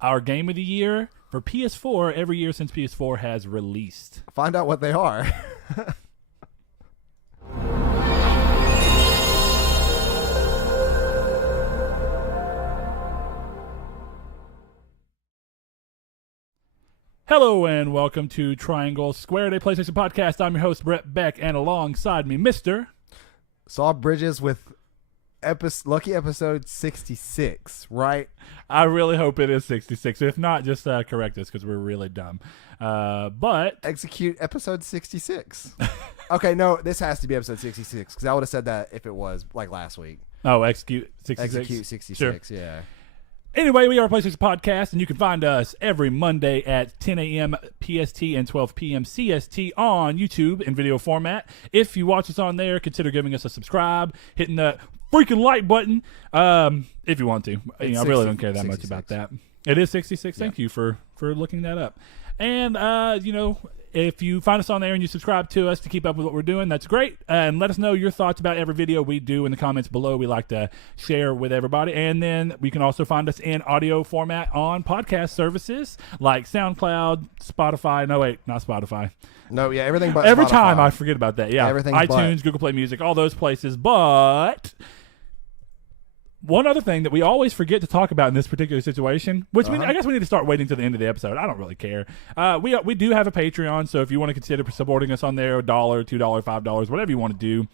our game of the year for PS4 every year since PS4 has released. Find out what they are. Hello and welcome to Triangle Squared, a PlayStation podcast. I'm your host, Brett Beck, and alongside me, Mr. Saw Bridges with lucky episode 66, right? I really hope it is 66. If not, just correct us because we're really dumb. But execute episode 66. Okay, no, this has to be episode 66 because I would have said that if it was like last week. Oh, execute 66? Execute 66, sure. Yeah. Anyway, we are a PlayStation Podcast, and you can find us every Monday at 10 a.m. PST and 12 p.m. CST on YouTube in video format. If you watch us on there, consider giving us a subscribe, hitting the freaking like button if you want to. I really don't care that 66. Much about that. It is 66. Thank you for looking that up. And, if you find us on there and you subscribe to us to keep up with what we're doing, that's great. And let us know your thoughts about every video we do in the comments below. We like to share with everybody. And then we can also find us in audio format on podcast services like SoundCloud, Spotify. No, wait, not Spotify. No, yeah, everything but Every Spotify. time I forget about that. Yeah, everything iTunes, Google Play Music, all those places. But one other thing that we always forget to talk about in this particular situation, which I guess we need to start waiting to the end of the episode. I don't really care. We do have a Patreon, so if you want to consider supporting us on there, $1, $2, $5, whatever you want to do,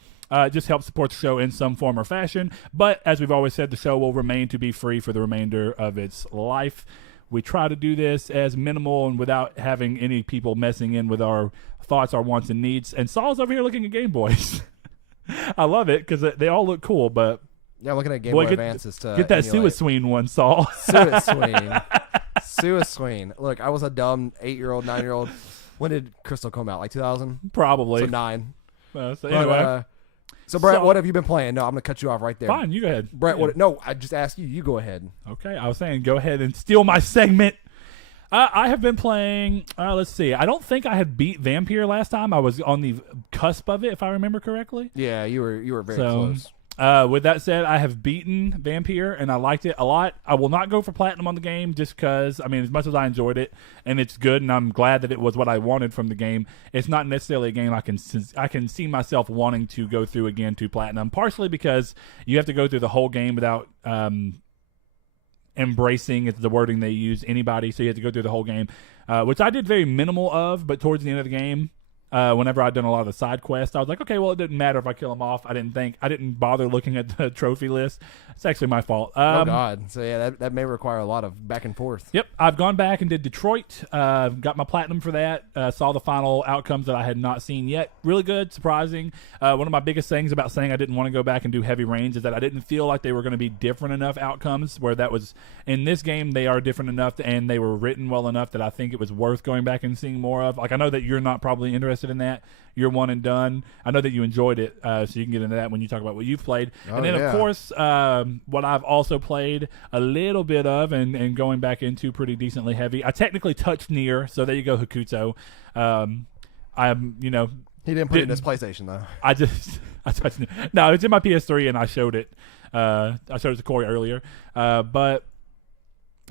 just help support the show in some form or fashion. But as we've always said, the show will remain to be free for the remainder of its life. We try to do this as minimal and without having any people messing in with our thoughts, our wants, and needs. And Saul's over here looking at Game Boys. I love it because they all look cool, but yeah, I'm looking at Game Boy Advances to get that Suicune one, Saul. Suicune. Look, I was a dumb 8-year-old, 9-year-old. When did Crystal come out? Like 2000? Probably. So 9. So anyway. So Brett, what have you been playing? No, I'm going to cut you off right there. Fine, you go ahead. Brett, no, I just asked you. You go ahead. Okay, I was saying go ahead and steal my segment. I have been playing, let's see. I don't think I had beat Vampire last time. I was on the cusp of it, if I remember correctly. Yeah, you were very close. With that said, I have beaten Vampire, and I liked it a lot. I will not go for Platinum on the game just because, as much as I enjoyed it, and it's good, and I'm glad that it was what I wanted from the game, it's not necessarily a game I can see myself wanting to go through again to Platinum, partially because you have to go through the whole game without embracing, it's the wording they use, anybody, so you have to go through the whole game, which I did very minimal of, but towards the end of the game, whenever I'd done a lot of the side quests, I was like, okay, well, it didn't matter if I kill them off. I didn't bother looking at the trophy list. It's actually my fault. Oh, God. So, yeah, that may require a lot of back and forth. Yep. I've gone back and did Detroit. Got my Platinum for that. Saw the final outcomes that I had not seen yet. Really good. Surprising. One of my biggest things about saying I didn't want to go back and do Heavy Rains is that I didn't feel like they were going to be different enough outcomes, where that was, in this game, they are different enough and they were written well enough that I think it was worth going back and seeing more of. Like, I know that you're not probably interested in that. You're one and done. I know that you enjoyed it, so you can get into that when you talk about what you've played. And then, of course, what I've also played a little bit of and going back into pretty decently heavy. I technically touched Nier, so there you go, Hakuto. He didn't put it in his PlayStation, though. I touched Nier. No, it's in my PS3, and I showed it. I showed it to Corey earlier. But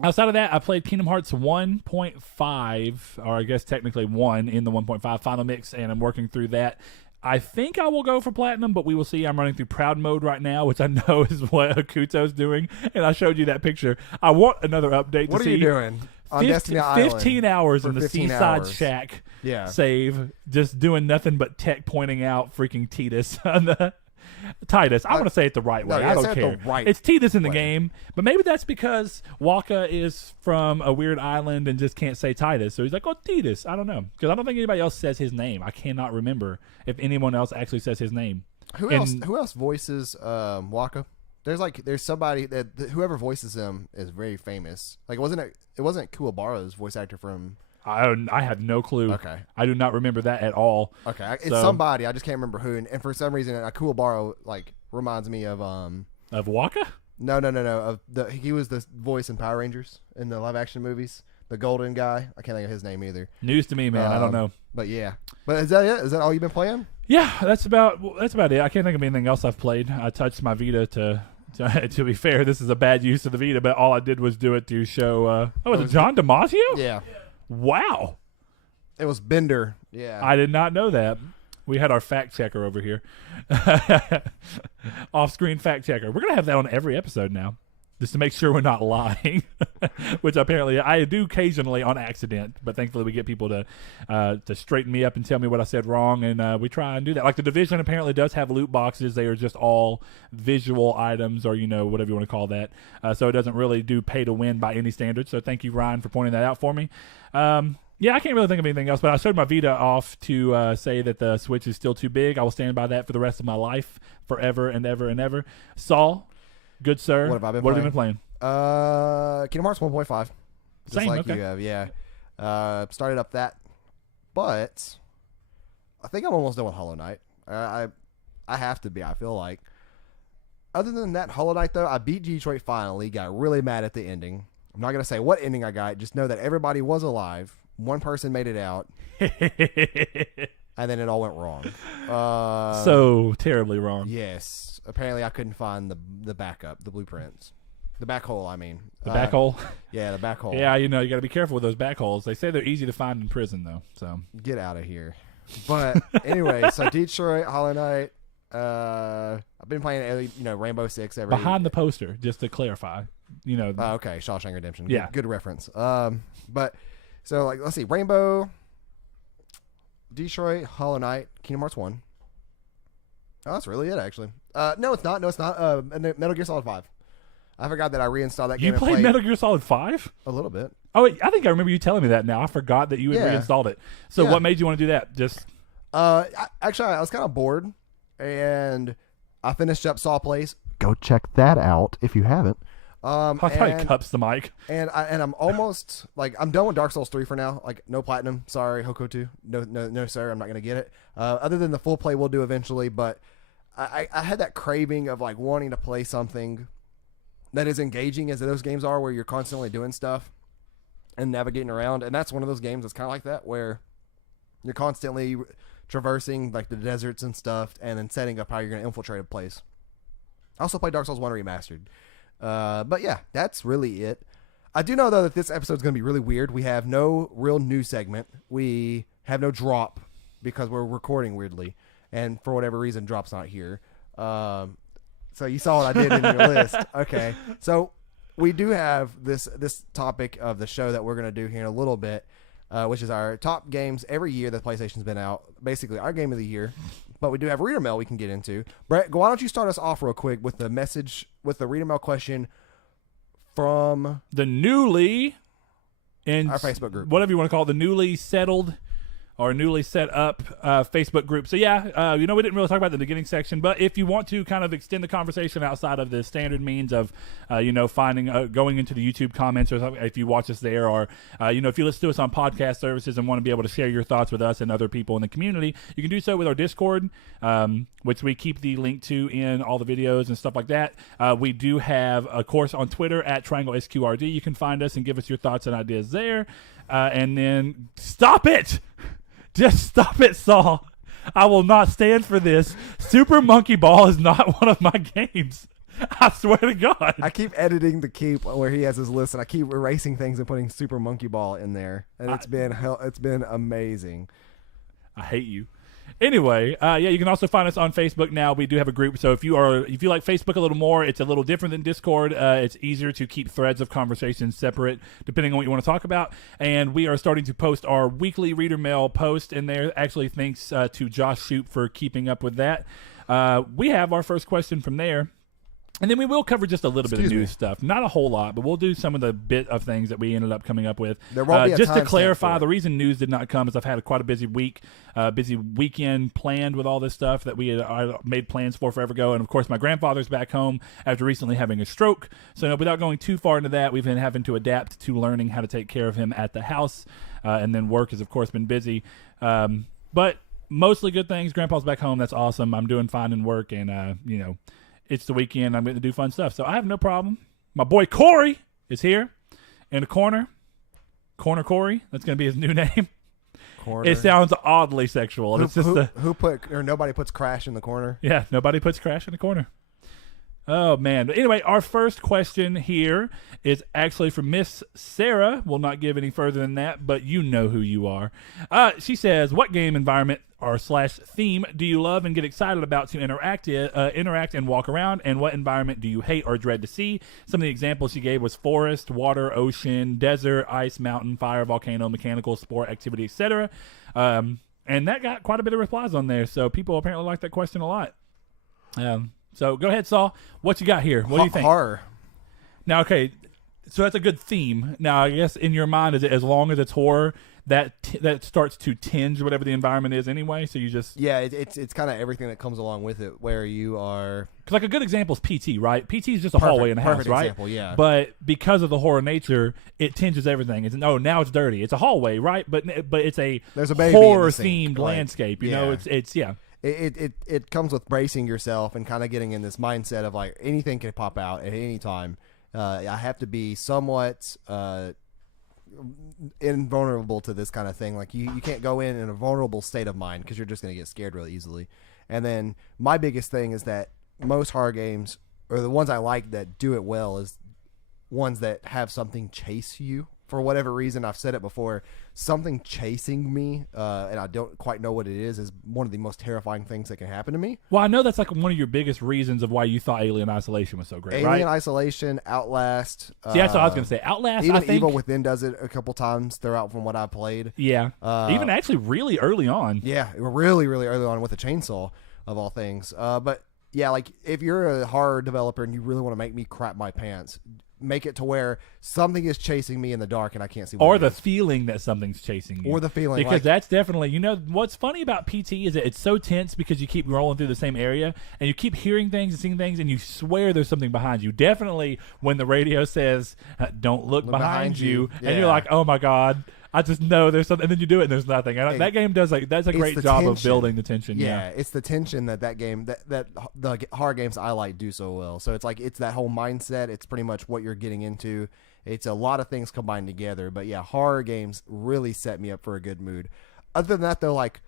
outside of that, I played Kingdom Hearts 1.5, or I guess technically 1 in the 1.5 final mix, and I'm working through that. I think I will go for Platinum, but we will see. I'm running through Proud Mode right now, which I know is what Hakuto's doing, and I showed you that picture. I want another update to see. What are you doing? On Destiny Island 15 hours in the Seaside Shack save, just doing nothing but tech pointing out freaking Titus on the Titus. I want to say it the right way. I don't care. It's Titus in the game, but maybe that's because Waka is from a weird island and just can't say Titus. So he's like, oh, Titus. I don't know. Because I don't think anybody else says his name. I cannot remember if anyone else actually says his name. Who else voices Waka? There's somebody that whoever voices him is very famous. Like, it wasn't Kuwabara's voice actor from. I have no clue. Okay. I do not remember that at all. Okay. It's somebody. I just can't remember who. And for some reason, Kuwabara reminds me of Waka? No. He was the voice in Power Rangers in the live action movies. The golden guy. I can't think of his name either. News to me, man. I don't know. But yeah. But is that it? Is that all you've been playing? Yeah, that's about it. I can't think of anything else I've played. I touched my Vita to To be fair, this is a bad use of the Vita, but all I did was do it to show. Was it John DiMaggio? Yeah. Wow. It was Bender. Yeah. I did not know that. We had our fact checker over here. Off-screen fact checker. We're going to have that on every episode now, just to make sure we're not lying, which apparently I do occasionally on accident, but thankfully we get people to straighten me up and tell me what I said wrong, and we try and do that. Like the Division apparently does have loot boxes. They are just all visual items, or whatever you want to call that. So it doesn't really do pay to win by any standards. So thank you, Ryan, for pointing that out for me. Yeah, I can't really think of anything else, but I showed my Vita off to say that the Switch is still too big. I will stand by that for the rest of my life, forever and ever and ever. Saul, good sir, What have I been What have you been playing? Kingdom Hearts 1.5. Just Same, like okay. you have, yeah. Started up that, but I think I'm almost done with Hollow Knight. I have to be, I feel like. Other than that, Hollow Knight, though, I beat Detroit finally, got really mad at the ending. I'm not going to say what ending I got, just know that everybody was alive. One person made it out, and then it all went wrong. So terribly wrong. Yes. Apparently, I couldn't find the backup, the blueprints. The back hole, I mean. The back hole? Yeah, the back hole. Yeah, you got to be careful with those back holes. They say they're easy to find in prison, though. So Get out of here. But anyway, so Detroit, Hollow Knight. I've been playing, Rainbow Six every. behind the poster, just to clarify, Okay, Shawshank Redemption. Yeah. Good reference. But so let's see, Rainbow, Detroit, Hollow Knight, Kingdom Hearts 1. Oh, that's really it, actually. No, it's not. And then Metal Gear Solid 5. I forgot that I reinstalled that game. You and played Metal Gear Solid 5? a little bit. Oh, wait, I think I remember you telling me that now. I forgot that you had Yeah. reinstalled it. So Yeah. what made you want to do that? Just Actually, I was kind of bored, and I finished up Saw Place. Go check that out if you haven't. I thought he cups the mic. And I'm almost I'm done with Dark Souls 3 for now. No platinum. Sorry, Hoko 2. No, sir. I'm not gonna get it. Other than the full play, we'll do eventually. But I had that craving of wanting to play something that is engaging as those games are, where you're constantly doing stuff and navigating around. And that's one of those games that's kind of like that, where you're constantly traversing the deserts and stuff, and then setting up how you're gonna infiltrate a place. I also played Dark Souls 1 Remastered. But yeah, that's really it. I do know, though, that this episode is going to be really weird. We have no real news segment. We have no drop because we're recording weirdly. And for whatever reason, drop's not here. So you saw what I did in your list. Okay. So we do have this topic of the show that we're going to do here in a little bit, which is our top games every year that PlayStation's been out. Basically, our game of the year. But we do have reader mail we can get into. Brett, why don't you start us off real quick with the reader mail question from The newly in our Facebook group. whatever you want to call it, the newly settled or newly set up Facebook group. So yeah, we didn't really talk about the beginning section, but if you want to kind of extend the conversation outside of the standard means of, finding, going into the YouTube comments, or something, if you watch us there, or, if you listen to us on podcast services and want to be able to share your thoughts with us and other people in the community, you can do so with our Discord, which we keep the link to in all the videos and stuff like that. We do have a course on Twitter at TriangleSQRD. You can find us and give us your thoughts and ideas there. And then stop it! Just stop it, Saul. I will not stand for this. Super Monkey Ball is not one of my games. I swear to God. I keep editing the keep where he has his list, and I keep erasing things and putting Super Monkey Ball in there, and it's been amazing. I hate you. Anyway, you can also find us on Facebook now. We do have a group, so if you like Facebook a little more, it's a little different than Discord. It's easier to keep threads of conversations separate depending on what you want to talk about. And we are starting to post our weekly reader mail post in there. Actually, thanks to Josh Shoup for keeping up with that. We have our first question from there. And then we will cover just a little bit of news stuff. Not a whole lot, but we'll do some of the bit of things that we ended up coming up with. There won't be a just to timestamp clarify, for it. the reason news did not come is I've had quite a busy week, busy weekend planned with all this stuff that we had made plans for forever ago. And, of course, my grandfather's back home after recently having a stroke. So without going too far into that, we've been having to adapt to learning how to take care of him at the house. And then work has, of course, been busy. But mostly good things. Grandpa's back home. That's awesome. I'm doing fine in work, and, it's the weekend. I'm going to do fun stuff. So I have no problem. My boy Corey is here in the corner. Corner Corey. That's going to be his new name. Corner. It sounds oddly sexual. It's just who put, or nobody puts Crash in the corner. Yeah, nobody puts Crash in the corner. Oh, man. But anyway, our first question here is actually from Miss Sarah. We'll not give any further than that, but you know who you are. She says, what game environment or / theme do you love and get excited about to interact and walk around, and what environment do you hate or dread to see? Some of the examples she gave was forest, water, ocean, desert, ice, mountain, fire, volcano, mechanical, sport, activity, etc. And that got quite a bit of replies on there, so people apparently like that question a lot. So go ahead, Saul. What you got here? What do you think? Horror. Now, okay, so that's a good theme. Now, I guess in your mind, is it as long as it's horror, that starts to tinge whatever the environment is anyway? So you just it's kind of everything that comes along with it, where you are. Because like a good example is PT, right? PT is just a hallway in a house, right? Example, yeah. But because of the horror nature, it tinges everything. It's now it's dirty. It's a hallway, right? But it's there's a horror themed landscape. You know, it's yeah. It comes with bracing yourself and kind of getting in this mindset of like anything can pop out at any time. I have to be somewhat invulnerable to this kind of thing. Like you can't go in a vulnerable state of mind because you're just going to get scared really easily. And then my biggest thing is that most horror games, or the ones I like that do it well, is ones that have something chase you. For whatever reason, I've said it before, something chasing me, and I don't quite know what it is one of the most terrifying things that can happen to me. Well, I know that's like one of your biggest reasons of why you thought Alien Isolation was so great, right? Alien Isolation, Outlast. See, that's what I was going to say. Outlast, even I think. Evil Within does it a couple times throughout from what I played. Yeah. Even actually really early on. Yeah, really, really early on with a chainsaw, of all things. But, yeah, like, if you're a horror developer and you really want to make me crap my pants, make it to where something is chasing me in the dark and I can't see what or it the is. feeling that something's chasing you. Or the feeling. Because that's definitely, you know, what's funny about PT is that it's so tense because you keep rolling through the same area and you keep hearing things and seeing things and you swear there's something behind you. Definitely when the radio says, don't look behind you. Yeah. And you're like, oh my God, I just know there's something. And then you do it and there's nothing. And that game does that's a great job of building the tension. Yeah, it's the tension that game, that the horror games I like do so well. So it's like, it's that whole mindset. It's pretty much what you're getting into. It's a lot of things combined together. But yeah, horror games really set me up for a good mood. Other than that, though, like,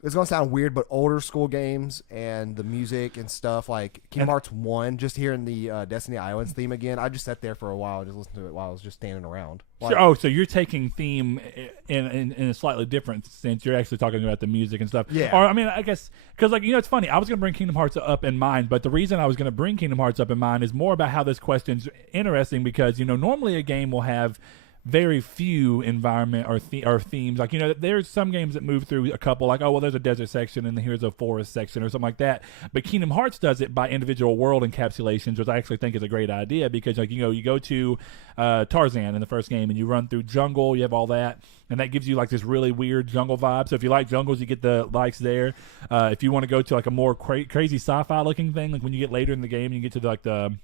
it's going to sound weird, but older school games and the music and stuff, like Kingdom Hearts 1, just hearing the Destiny Islands theme again, I just sat there for a while and just listened to it while I was just standing around. Like, so you're taking theme in a slightly different sense. You're actually talking about the music and stuff. Yeah. Or, I mean, I guess, because, like, you know, it's funny. I was going to bring Kingdom Hearts up in mind, but the reason I was going to bring Kingdom Hearts up in mind is more about how this question's interesting because, you know, normally a game will have very few environment or themes. Like, you know, there's some games that move through a couple, like, oh, well, there's a desert section and here's a forest section or something like that. But Kingdom Hearts does it by individual world encapsulations, which I actually think is a great idea because, like, you know, you go to Tarzan in the first game and you run through jungle, you have all that, and that gives you like this really weird jungle vibe. So if you like jungles, you get the likes there. If you want to go to like a more crazy sci-fi looking thing, like when you get later in the game and you get to like the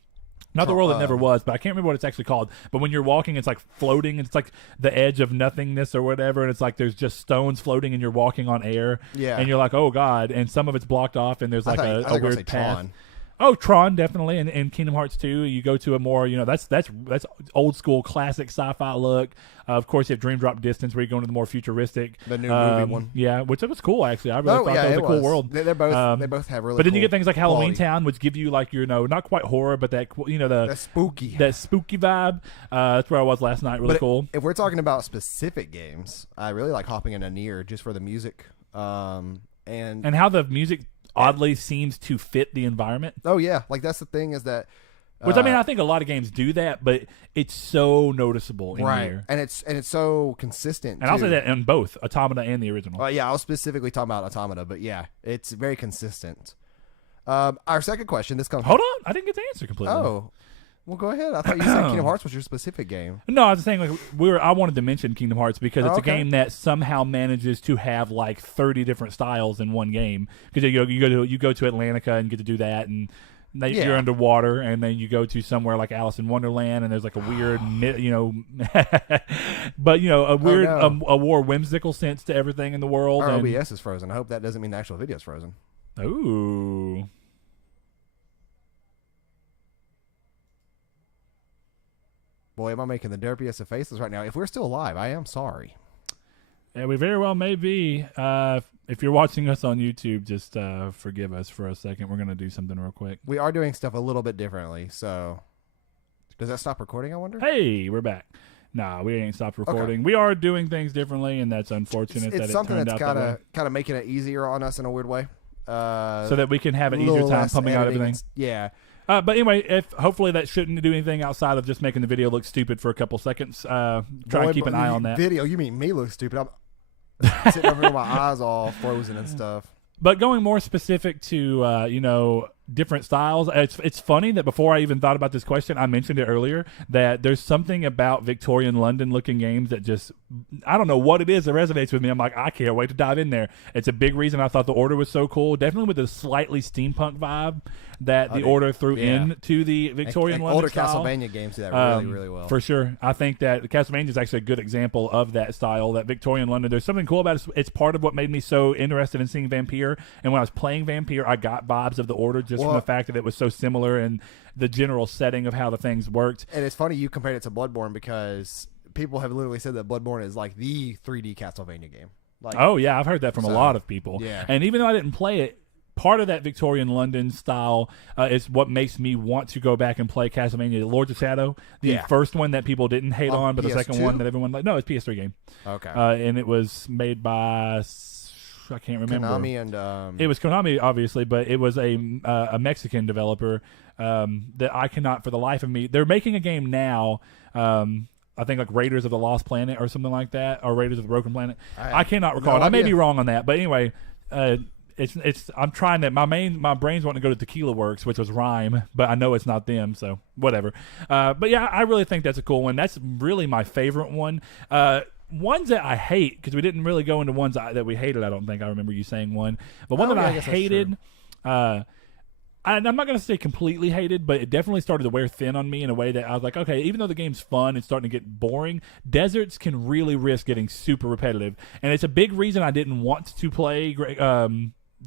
not the world that never was, but I can't remember what it's actually called. But when you're walking, it's like floating. It's like the edge of nothingness or whatever. And it's like there's just stones floating and you're walking on air. Yeah. And you're like, oh, God. And some of it's blocked off and there's like a weird path. Tron. Oh, Tron, definitely. And Kingdom Hearts 2, you go to a more, you know, that's old school classic sci-fi look. Of course, you have Dream Drop Distance where you go into the more futuristic. The new movie one. Yeah, which was cool, actually. I really thought that was a cool world. They both have really But then cool you get things like Halloween quality. Town, which give you like, you know, not quite horror, but that, you know, that spooky vibe. That's where I was last night. Really cool. If we're talking about specific games, I really like hopping into Nier just for the music. And how the music oddly seems to fit the environment. Oh yeah, like that's the thing is that which I mean I think a lot of games do that, but it's so noticeable in right Nier. and it's so consistent and I'll say that in both Automata and the original. Yeah, I was specifically talking about Automata, but yeah, it's very consistent. Our second question, this comes hold on, I didn't get the answer completely. Oh, well, go ahead. I thought you said Kingdom Hearts was your specific game. No, I was saying like I wanted to mention Kingdom Hearts because it's okay. a game that somehow manages to have like 30 different styles in one game. Because you go to Atlantica and get to do that, and you're underwater, and then you go to somewhere like Alice in Wonderland, and there's like a weird, you know, but you know, a weird, a more whimsical sense to everything in the world. Our and OBS is frozen. I hope that doesn't mean the actual video is frozen. Ooh. Boy, am I making the derpiest of faces right now. If we're still alive, I am sorry. Yeah, we very well may be. If you're watching us on YouTube, just forgive us for a second. We're going to do something real quick. We are doing stuff a little bit differently, so does that stop recording, I wonder? Hey, we're back. Nah, we ain't stopped recording. Okay. We are doing things differently, and that's unfortunate. It's something that's kind of making it easier on us in a weird way. So that we can have an easier time pumping out everything. Yeah. But anyway, hopefully that shouldn't do anything outside of just making the video look stupid for a couple seconds. Try and keep an eye on that. Video? You mean me look stupid? I'm sitting over here with my eyes all frozen and stuff. But going more specific to different styles, it's funny that before I even thought about this question, I mentioned it earlier that there's something about Victorian London looking games that just, I don't know what it is that resonates with me. I'm like, I can't wait to dive in there. It's a big reason I thought The Order was so cool. Definitely with the slightly steampunk vibe that The Order threw into the Victorian London older style. Castlevania games do that really, really well. For sure. I think that Castlevania is actually a good example of that style, that Victorian London. There's something cool about it. It's part of what made me so interested in seeing Vampire. And when I was playing Vampire, I got vibes of The Order just from the fact that it was so similar and the general setting of how the things worked. And it's funny you compared it to Bloodborne because people have literally said that Bloodborne is like the 3D Castlevania game. Like, oh, yeah. I've heard that from a lot of people. Yeah. And even though I didn't play it, part of that Victorian London style is what makes me want to go back and play Castlevania Lords of Shadow. The first one that people didn't hate on, but PS2? the second one that everyone liked. No, it's PS3 game. Okay. And it was made by, I can't remember. Konami and it was Konami, obviously, but it was a Mexican developer that I cannot for the life of me. They're making a game now. I think like Raiders of the Lost Planet or something like that, or Raiders of the Broken Planet. I cannot recall. I may be wrong on that, but anyway. It's I'm trying to my brain's wanting to go to Tequila Works, which was Rhyme, but I know it's not them, so whatever. But yeah, I really think that's a cool one. That's really my favorite one. Ones that I hate, because we didn't really go into ones that we hated. I don't think I remember you saying one, but one that I hated. I'm not going to say completely hated, but it definitely started to wear thin on me in a way that I was like, okay, even though the game's fun, it's starting to get boring. Deserts can really risk getting super repetitive, and it's a big reason I didn't want to play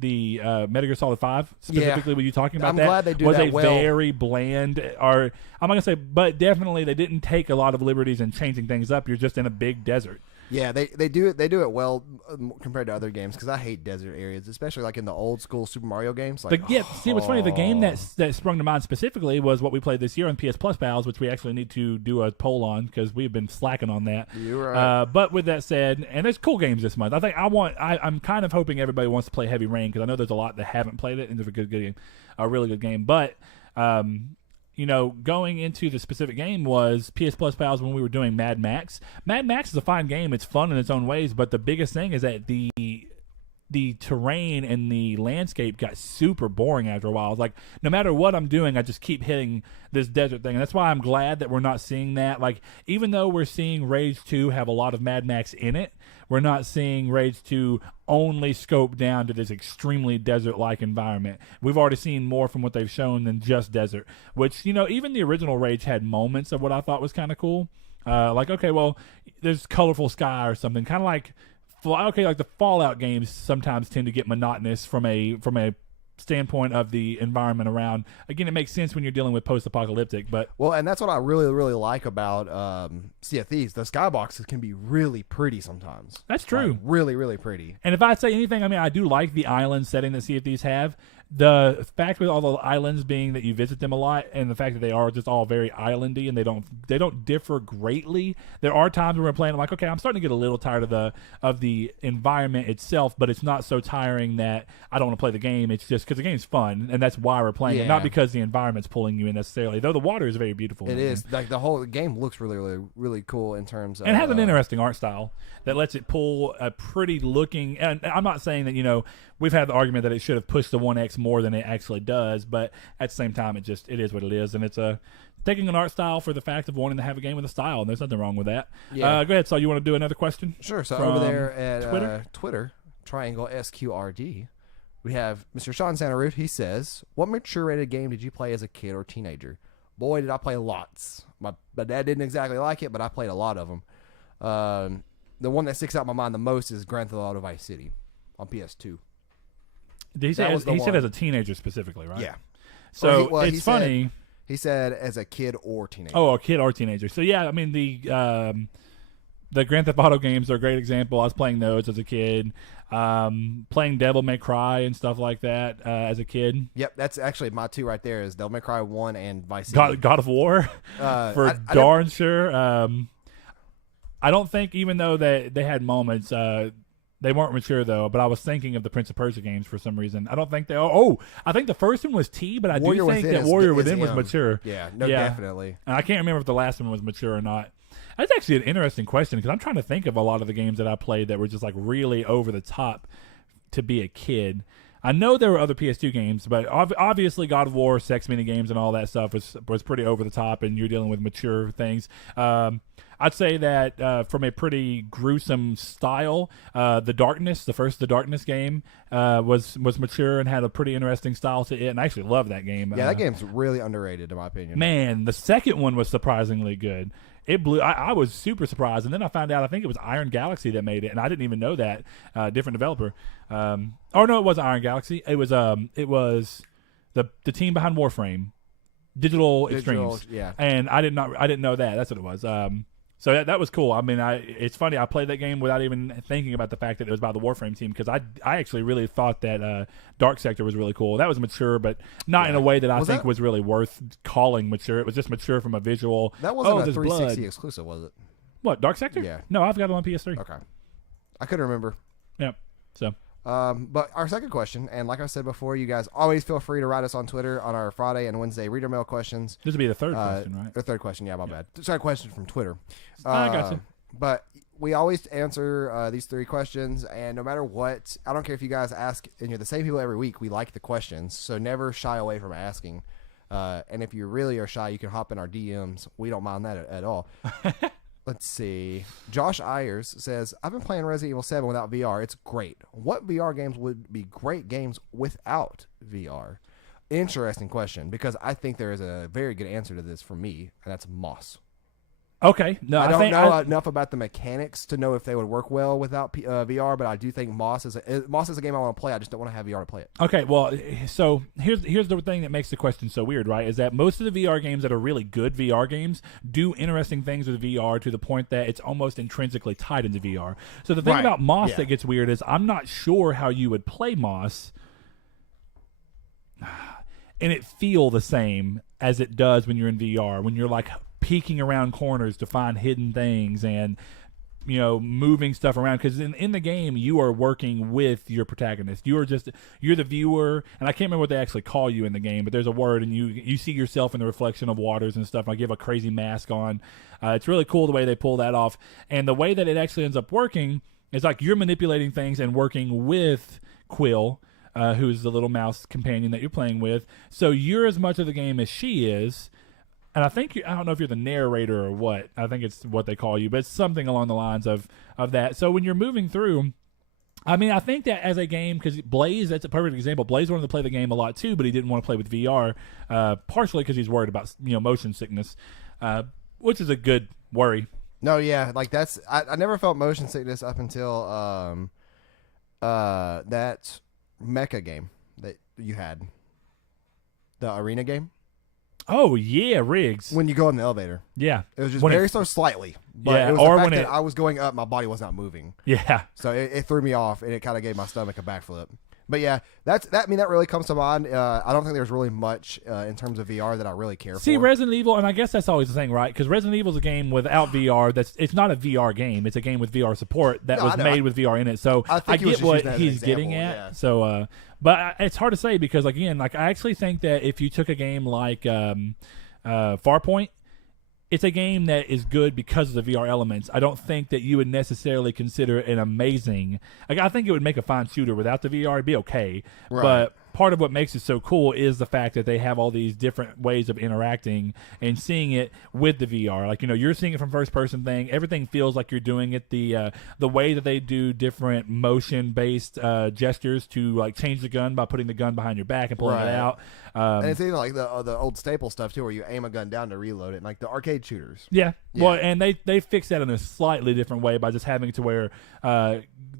the Metal Gear Solid 5, specifically with you talking about. I'm glad they do was that a well. Very bland, or I'm not going to say, but definitely they didn't take a lot of liberties in changing things up. You're just in a big desert. Yeah, they do it well compared to other games because I hate desert areas, especially like in the old school Super Mario games. Like, see what's funny? The game that sprung to mind specifically was what we played this year on PS Plus Pals, which we actually need to do a poll on because we've been slacking on that. You're right. But with that said, and there's cool games this month. I think I'm kind of hoping everybody wants to play Heavy Rain because I know there's a lot that haven't played it, and it's a really good game. But going into the specific game was PS Plus Pals when we were doing Mad Max. Mad Max is a fine game. It's fun in its own ways, but the biggest thing is that the terrain and the landscape got super boring after a while. It's like, no matter what I'm doing, I just keep hitting this desert thing. And that's why I'm glad that we're not seeing that. Like, even though we're seeing Rage 2 have a lot of Mad Max in it, we're not seeing Rage 2 only scope down to this extremely desert-like environment. We've already seen more from what they've shown than just desert, which, even the original Rage had moments of what I thought was kind of cool. Like, okay, well, there's colorful sky or something. Kind of like, like the Fallout games sometimes tend to get monotonous from a standpoint of the environment around. Again, it makes sense when you're dealing with post-apocalyptic, but and that's what I really, really like about Sea of Thieves. The skyboxes can be really pretty sometimes. That's true. Like, really, really pretty. And if I say anything, I do like the island setting that Sea of Thieves have. The fact with all the islands being that you visit them a lot, and the fact that they are just all very islandy and they don't differ greatly. There are times when we're playing, I'm like, okay, I'm starting to get a little tired of the environment itself, but it's not so tiring that I don't want to play the game. It's just because the game's fun, and that's why we're playing it, not because the environment's pulling you in necessarily. Though the water is very beautiful. It is. Like the whole game looks really, really, really cool in terms of, and it has an interesting art style that lets it pull a pretty looking. And I'm not saying that we've had the argument that it should have pushed the 1X more than it actually does, but at the same time, it is what it is, and it's taking an art style for the fact of wanting to have a game with a style, and there's nothing wrong with that. Yeah. Go ahead, Saul. You want to do another question? Sure. So over there at Twitter, Triangle SQRD, we have Mr. Sean Santaroot. He says, "What mature-rated game did you play as a kid or teenager?" Boy, did I play lots. My dad didn't exactly like it, but I played a lot of them. The one that sticks out in my mind the most is Grand Theft Auto Vice City on PS2. He said as a teenager specifically, right? Yeah. So it's funny. He said as a kid or teenager. Oh, a kid or teenager. So yeah, the the Grand Theft Auto games are a great example. I was playing those as a kid. Playing Devil May Cry and stuff like that as a kid. Yep, that's actually my two right there is Devil May Cry 1 and Vice City. God of War, for darn sure. I don't think, even though they had moments, they weren't mature though. But I was thinking of the Prince of Persia games for some reason. I don't think they. Oh, I think the first one was T, but I do think that Warrior Within was mature. Yeah, definitely. And I can't remember if the last one was mature or not. That's actually an interesting question because I'm trying to think of a lot of the games that I played that were just like really over the top to be a kid. I know there were other PS2 games, but obviously God of War, sex mini games, and all that stuff was pretty over the top, and you're dealing with mature things. I'd say that from a pretty gruesome style, the first The Darkness game was mature and had a pretty interesting style to it, and I actually love that game. Yeah, that game's really underrated in my opinion. Man, the second one was surprisingly good. It blew. I was super surprised, and then I found out I think it was Iron Galaxy that made it, and I didn't even know that. Different developer. No, it wasn't Iron Galaxy. It was the team behind Warframe, Digital Extremes. Yeah. And I didn't know that. That's what it was. So that was cool. I mean, it's funny. I played that game without even thinking about the fact that it was by the Warframe team because I actually really thought that Dark Sector was really cool. That was mature, but not in a way that I think was really worth calling mature. It was just mature from a visual. That wasn't a 360 exclusive, was it? What, Dark Sector? Yeah. No, I've got it on PS3. Okay. I couldn't remember. Yep. So. But our second question, and like I said before, you guys always feel free to write us on Twitter on our Friday and Wednesday reader mail questions. This would be the third question, right? The third question, yeah, my bad. Second question from Twitter. I got you. But we always answer these three questions, and no matter what, I don't care if you guys ask, and you're the same people every week, we like the questions, so never shy away from asking. And if you really are shy, you can hop in our DMs. We don't mind that at all. Let's see. Josh Ayers says, I've been playing Resident Evil 7 without VR. It's great. What VR games would be great games without VR? Interesting question, because I think there is a very good answer to this for me, and that's Moss. Okay. No, I don't know enough about the mechanics to know if they would work well without VR, but I do think Moss is a game I want to play. I just don't want to have VR to play it. Okay, well, so here's the thing that makes the question so weird, right? Is that most of the VR games that are really good VR games do interesting things with VR to the point that it's almost intrinsically tied into VR. So the thing about Moss that gets weird is I'm not sure how you would play Moss and it feel the same as it does when you're in VR, when you're like peeking around corners to find hidden things and moving stuff around, because in the game you are working with your protagonist. You're the viewer, and I can't remember what they actually call you in the game, but there's a word, and you see yourself in the reflection of waters and stuff. I give a crazy mask on. It's really cool the way they pull that off, and the way that it actually ends up working is like you're manipulating things and working with Quill, who's the little mouse companion that you're playing with. So you're as much of the game as she is. And I don't know if you're the narrator or what. I think it's what they call you, but it's something along the lines of that. So when you're moving through, I mean, I think that as a game, because Blaze, that's a perfect example. Blaze wanted to play the game a lot too, but he didn't want to play with VR, partially because he's worried about motion sickness, which is a good worry. No, yeah, like that's I never felt motion sickness up until that mecha game that you had, the arena game. Oh, yeah, Riggs. When you go in the elevator. Yeah. It was just very slow slightly. But it was the fact that I was going up, my body was not moving. Yeah. So it threw me off, and it kind of gave my stomach a backflip. But yeah, that really comes to mind. I don't think there's really much in terms of VR that I really care for. See, Resident Evil, and I guess that's always the thing, right? Because Resident Evil is a game without VR. It's not a VR game. It's a game with VR support that was made with VR in it. So I get what he's getting at. Yeah. So, but it's hard to say because, again, like I actually think that if you took a game like Farpoint, it's a game that is good because of the VR elements. I don't think that you would necessarily consider an amazing. Like, I think it would make a fine shooter without the VR. It'd be okay. Right. But part of what makes it so cool is the fact that they have all these different ways of interacting and seeing it with the VR. Like, you're seeing it from first person thing. Everything feels like you're doing it. The way that they do different motion based gestures to like change the gun by putting the gun behind your back and pulling it out. And it's even like the old staple stuff too, where you aim a gun down to reload it, and like the arcade shooters. Yeah. Well, and they fix that in a slightly different way by just having it to where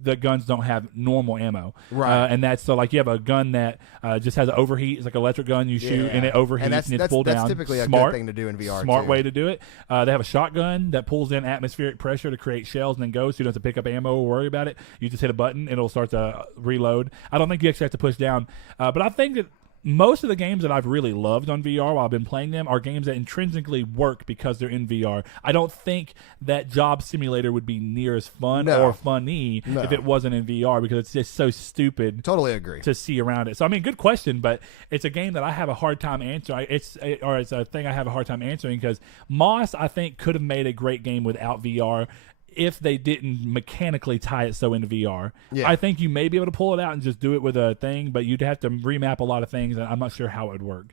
the guns don't have normal ammo. Right. And that's so like you have a gun that just has an overheat. It's like an electric gun. You shoot and it overheats and it's pulled down. That's typically a good thing to do in VR. Smart too. way to do it. They have a shotgun that pulls in atmospheric pressure to create shells and then goes. So you don't have to pick up ammo or worry about it. You just hit a button and it'll start to reload. I don't think you actually have to push down. But I think that most of the games that I've really loved on VR while I've been playing them are games that intrinsically work because they're in VR. I don't think that Job Simulator would be near as fun or funny if it wasn't in VR because it's just so stupid. Totally agree. To see around it. So, I mean, good question, but it's a game that I have a hard time answering. It's a thing I have a hard time answering because Moss, I think, could have made a great game without VR if they didn't mechanically tie it so into VR. Yeah. I think you may be able to pull it out and just do it with a thing, but you'd have to remap a lot of things, and I'm not sure how it would work.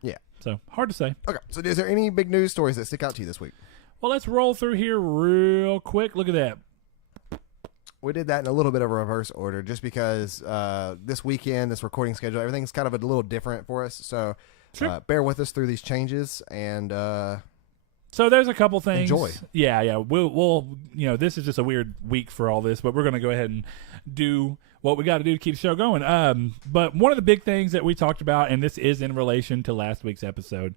Yeah. So, hard to say. Okay, so is there any big news stories that stick out to you this week? Well, let's roll through here real quick. Look at that. We did that in a little bit of a reverse order just because this weekend, this recording schedule, everything's kind of a little different for us. So bear with us through these changes and... So there's a couple things. Enjoy. Yeah. We'll this is just a weird week for all this, but we're going to go ahead and do what we got to do to keep the show going. But one of the big things that we talked about, and this is in relation to last week's episode,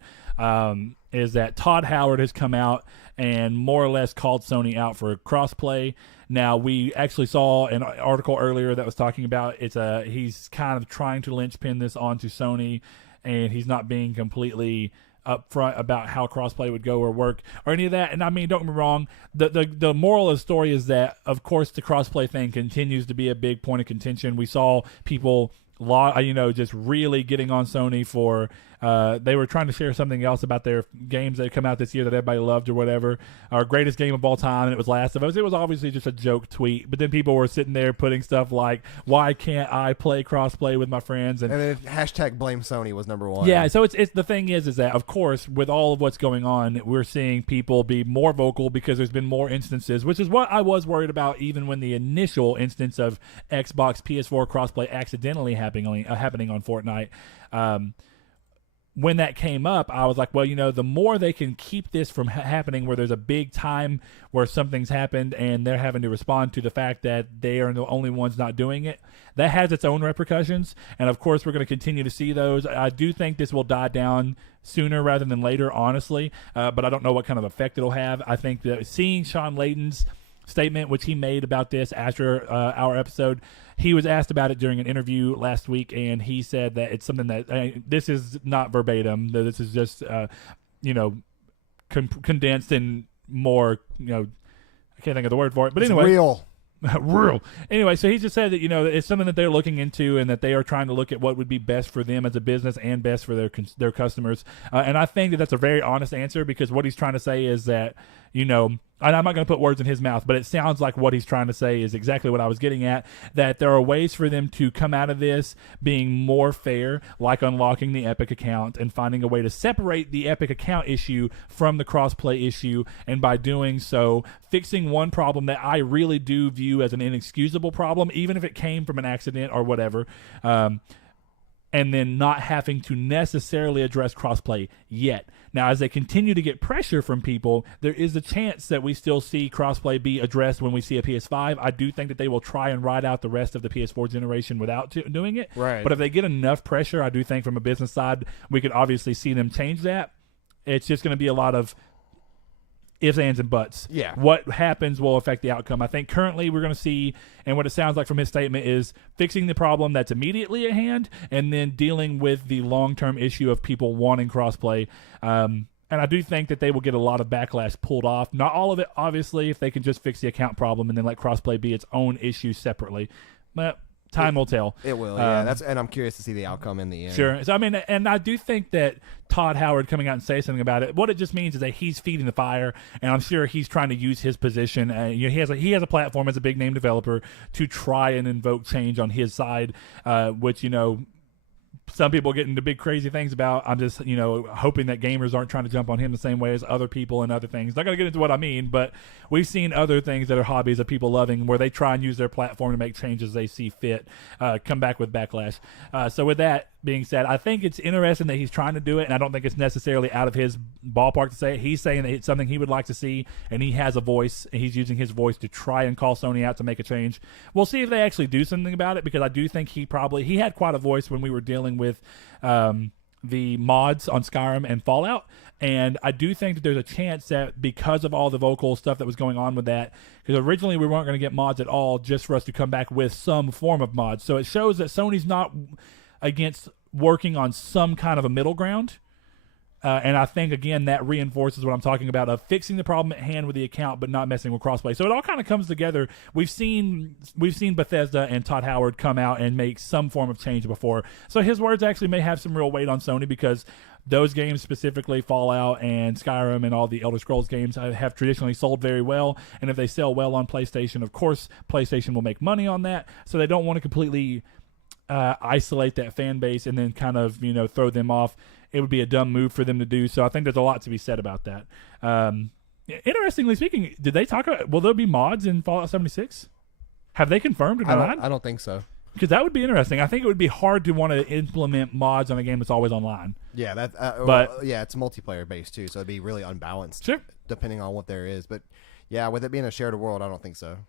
is that Todd Howard has come out and more or less called Sony out for crossplay. Now, we actually saw an article earlier that was talking about he's kind of trying to linchpin this onto Sony, and he's not being completely upfront about how crossplay would go or work or any of that. And I mean, don't get me wrong, the moral of the story is that, of course, the crossplay thing continues to be a big point of contention. We saw people just really getting on Sony for they were trying to share something else about their games that had come out this year that everybody loved or whatever. Our greatest game of all time, and it was Last of Us. It was obviously just a joke tweet, but then people were sitting there putting stuff like, why can't I play crossplay with my friends? And then hashtag blame Sony was number one. Yeah, so it's the thing is that, of course, with all of what's going on, we're seeing people be more vocal because there's been more instances, which is what I was worried about even when the initial instance of Xbox PS4 crossplay accidentally happening on Fortnite. When that came up, I was like, well, the more they can keep this from happening where there's a big time where something's happened and they're having to respond to the fact that they are the only ones not doing it, that has its own repercussions. And, of course, we're going to continue to see those. I do think this will die down sooner rather than later, honestly, but I don't know what kind of effect it'll have. I think that seeing Sean Layden's statement, which he made about this after our episode, he was asked about it during an interview last week, and he said that it's something that this is not verbatim. This is just condensed and more. I can't think of the word for it, but it's anyway, real. Anyway, so he just said that it's something that they're looking into and that they are trying to look at what would be best for them as a business and best for their customers. And I think that that's a very honest answer because what he's trying to say is that and I'm not going to put words in his mouth, but it sounds like what he's trying to say is exactly what I was getting at, that there are ways for them to come out of this being more fair, like unlocking the Epic account and finding a way to separate the Epic account issue from the crossplay issue, and by doing so, fixing one problem that I really do view as an inexcusable problem, even if it came from an accident or whatever, and then not having to necessarily address crossplay yet. Now, as they continue to get pressure from people, there is a chance that we still see crossplay be addressed when we see a PS5. I do think that they will try and ride out the rest of the PS4 generation without doing it. Right. But if they get enough pressure, I do think from a business side, we could obviously see them change that. It's just going to be a lot of ifs, ands, and buts. Yeah. What happens will affect the outcome. I think currently we're going to see, and what it sounds like from his statement is fixing the problem that's immediately at hand and then dealing with the long-term issue of people wanting crossplay. And I do think that they will get a lot of backlash pulled off. Not all of it, obviously, if they can just fix the account problem and then let crossplay be its own issue separately. But time will tell. It will, yeah. And I'm curious to see the outcome in the end. Sure. So, I mean, and I do think that Todd Howard coming out and saying something about it, what it just means is that he's feeding the fire, and I'm sure he's trying to use his position. He has a platform as a big name developer to try and invoke change on his side, which some people get into big crazy things about. I'm just hoping that gamers aren't trying to jump on him the same way as other people and other things. Not going to get into what I mean, but we've seen other things that are hobbies of people loving where they try and use their platform to make changes they see fit, come back with backlash. So with that being said. I think it's interesting that he's trying to do it, and I don't think it's necessarily out of his ballpark to say it. He's saying that it's something he would like to see, and he has a voice, and he's using his voice to try and call Sony out to make a change. We'll see if they actually do something about it, because I do think he had quite a voice when we were dealing with the mods on Skyrim and Fallout, and I do think that there's a chance that because of all the vocal stuff that was going on with that, because originally we weren't going to get mods at all, just for us to come back with some form of mods. So it shows that Sony's not against working on some kind of a middle ground. And I think, again, that reinforces what I'm talking about, of fixing the problem at hand with the account but not messing with crossplay. So it all kind of comes together. We've seen Bethesda and Todd Howard come out and make some form of change before. So his words actually may have some real weight on Sony, because those games, specifically Fallout and Skyrim and all the Elder Scrolls games, have traditionally sold very well. And if they sell well on PlayStation, of course, PlayStation will make money on that. So they don't want to completely isolate that fan base and then kind of, throw them off. It would be a dumb move for them to do. So I think there's a lot to be said about that. Interestingly speaking, did they talk about, will there be mods in Fallout 76? Have they confirmed or not? I don't think so. Because that would be interesting. I think it would be hard to want to implement mods on a game that's always online. Yeah, it's multiplayer based too, so it'd be really unbalanced. Sure. Depending on what there is. But yeah, with it being a shared world, I don't think so.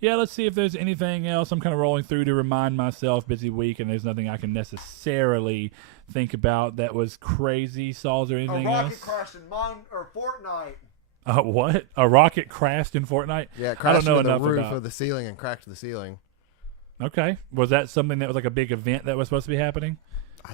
Yeah, let's see if there's anything else. I'm kind of rolling through to remind myself, busy week, and there's nothing I can necessarily think about that was crazy. Saul, is there anything else? A rocket crashed in Fortnite. What? A rocket crashed in Fortnite? Yeah, it crashed into the roof about of the ceiling and cracked the ceiling. Okay. Was that something that was like a big event that was supposed to be happening?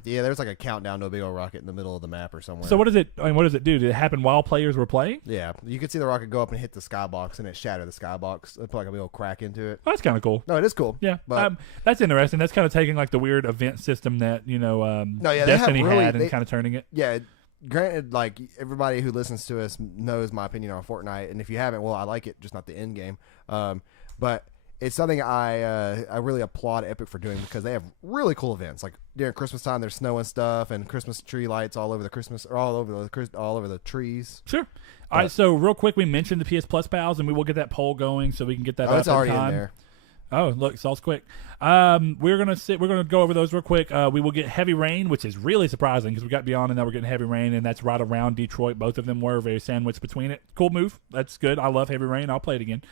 Yeah, there was like a countdown to a big old rocket in the middle of the map or somewhere. So what does it do? Did it happen while players were playing? Yeah, you could see the rocket go up and hit the skybox, and it shattered the skybox. It put like a big old crack into it. Oh, that's kind of cool. No, it is cool. Yeah, but that's interesting. That's kind of taking like the weird event system that Destiny had and kind of turning it. Yeah, granted, like everybody who listens to us knows my opinion on Fortnite, and if you haven't, well, I like it, just not the end game. But it's something I really applaud Epic for doing, because they have really cool events. Like during Christmas time, there's snow and stuff, and Christmas tree lights all over the trees. Sure. All right. So real quick, we mentioned the PS Plus pals, and we will get that poll going so we can get that. It's already in there. Oh, look, Saul's quick. We're gonna go over those real quick. We will get Heavy Rain, which is really surprising because we got Beyond and now we're getting Heavy Rain, and that's right around Detroit. Both of them were very sandwiched between it. Cool move. That's good. I love Heavy Rain. I'll play it again.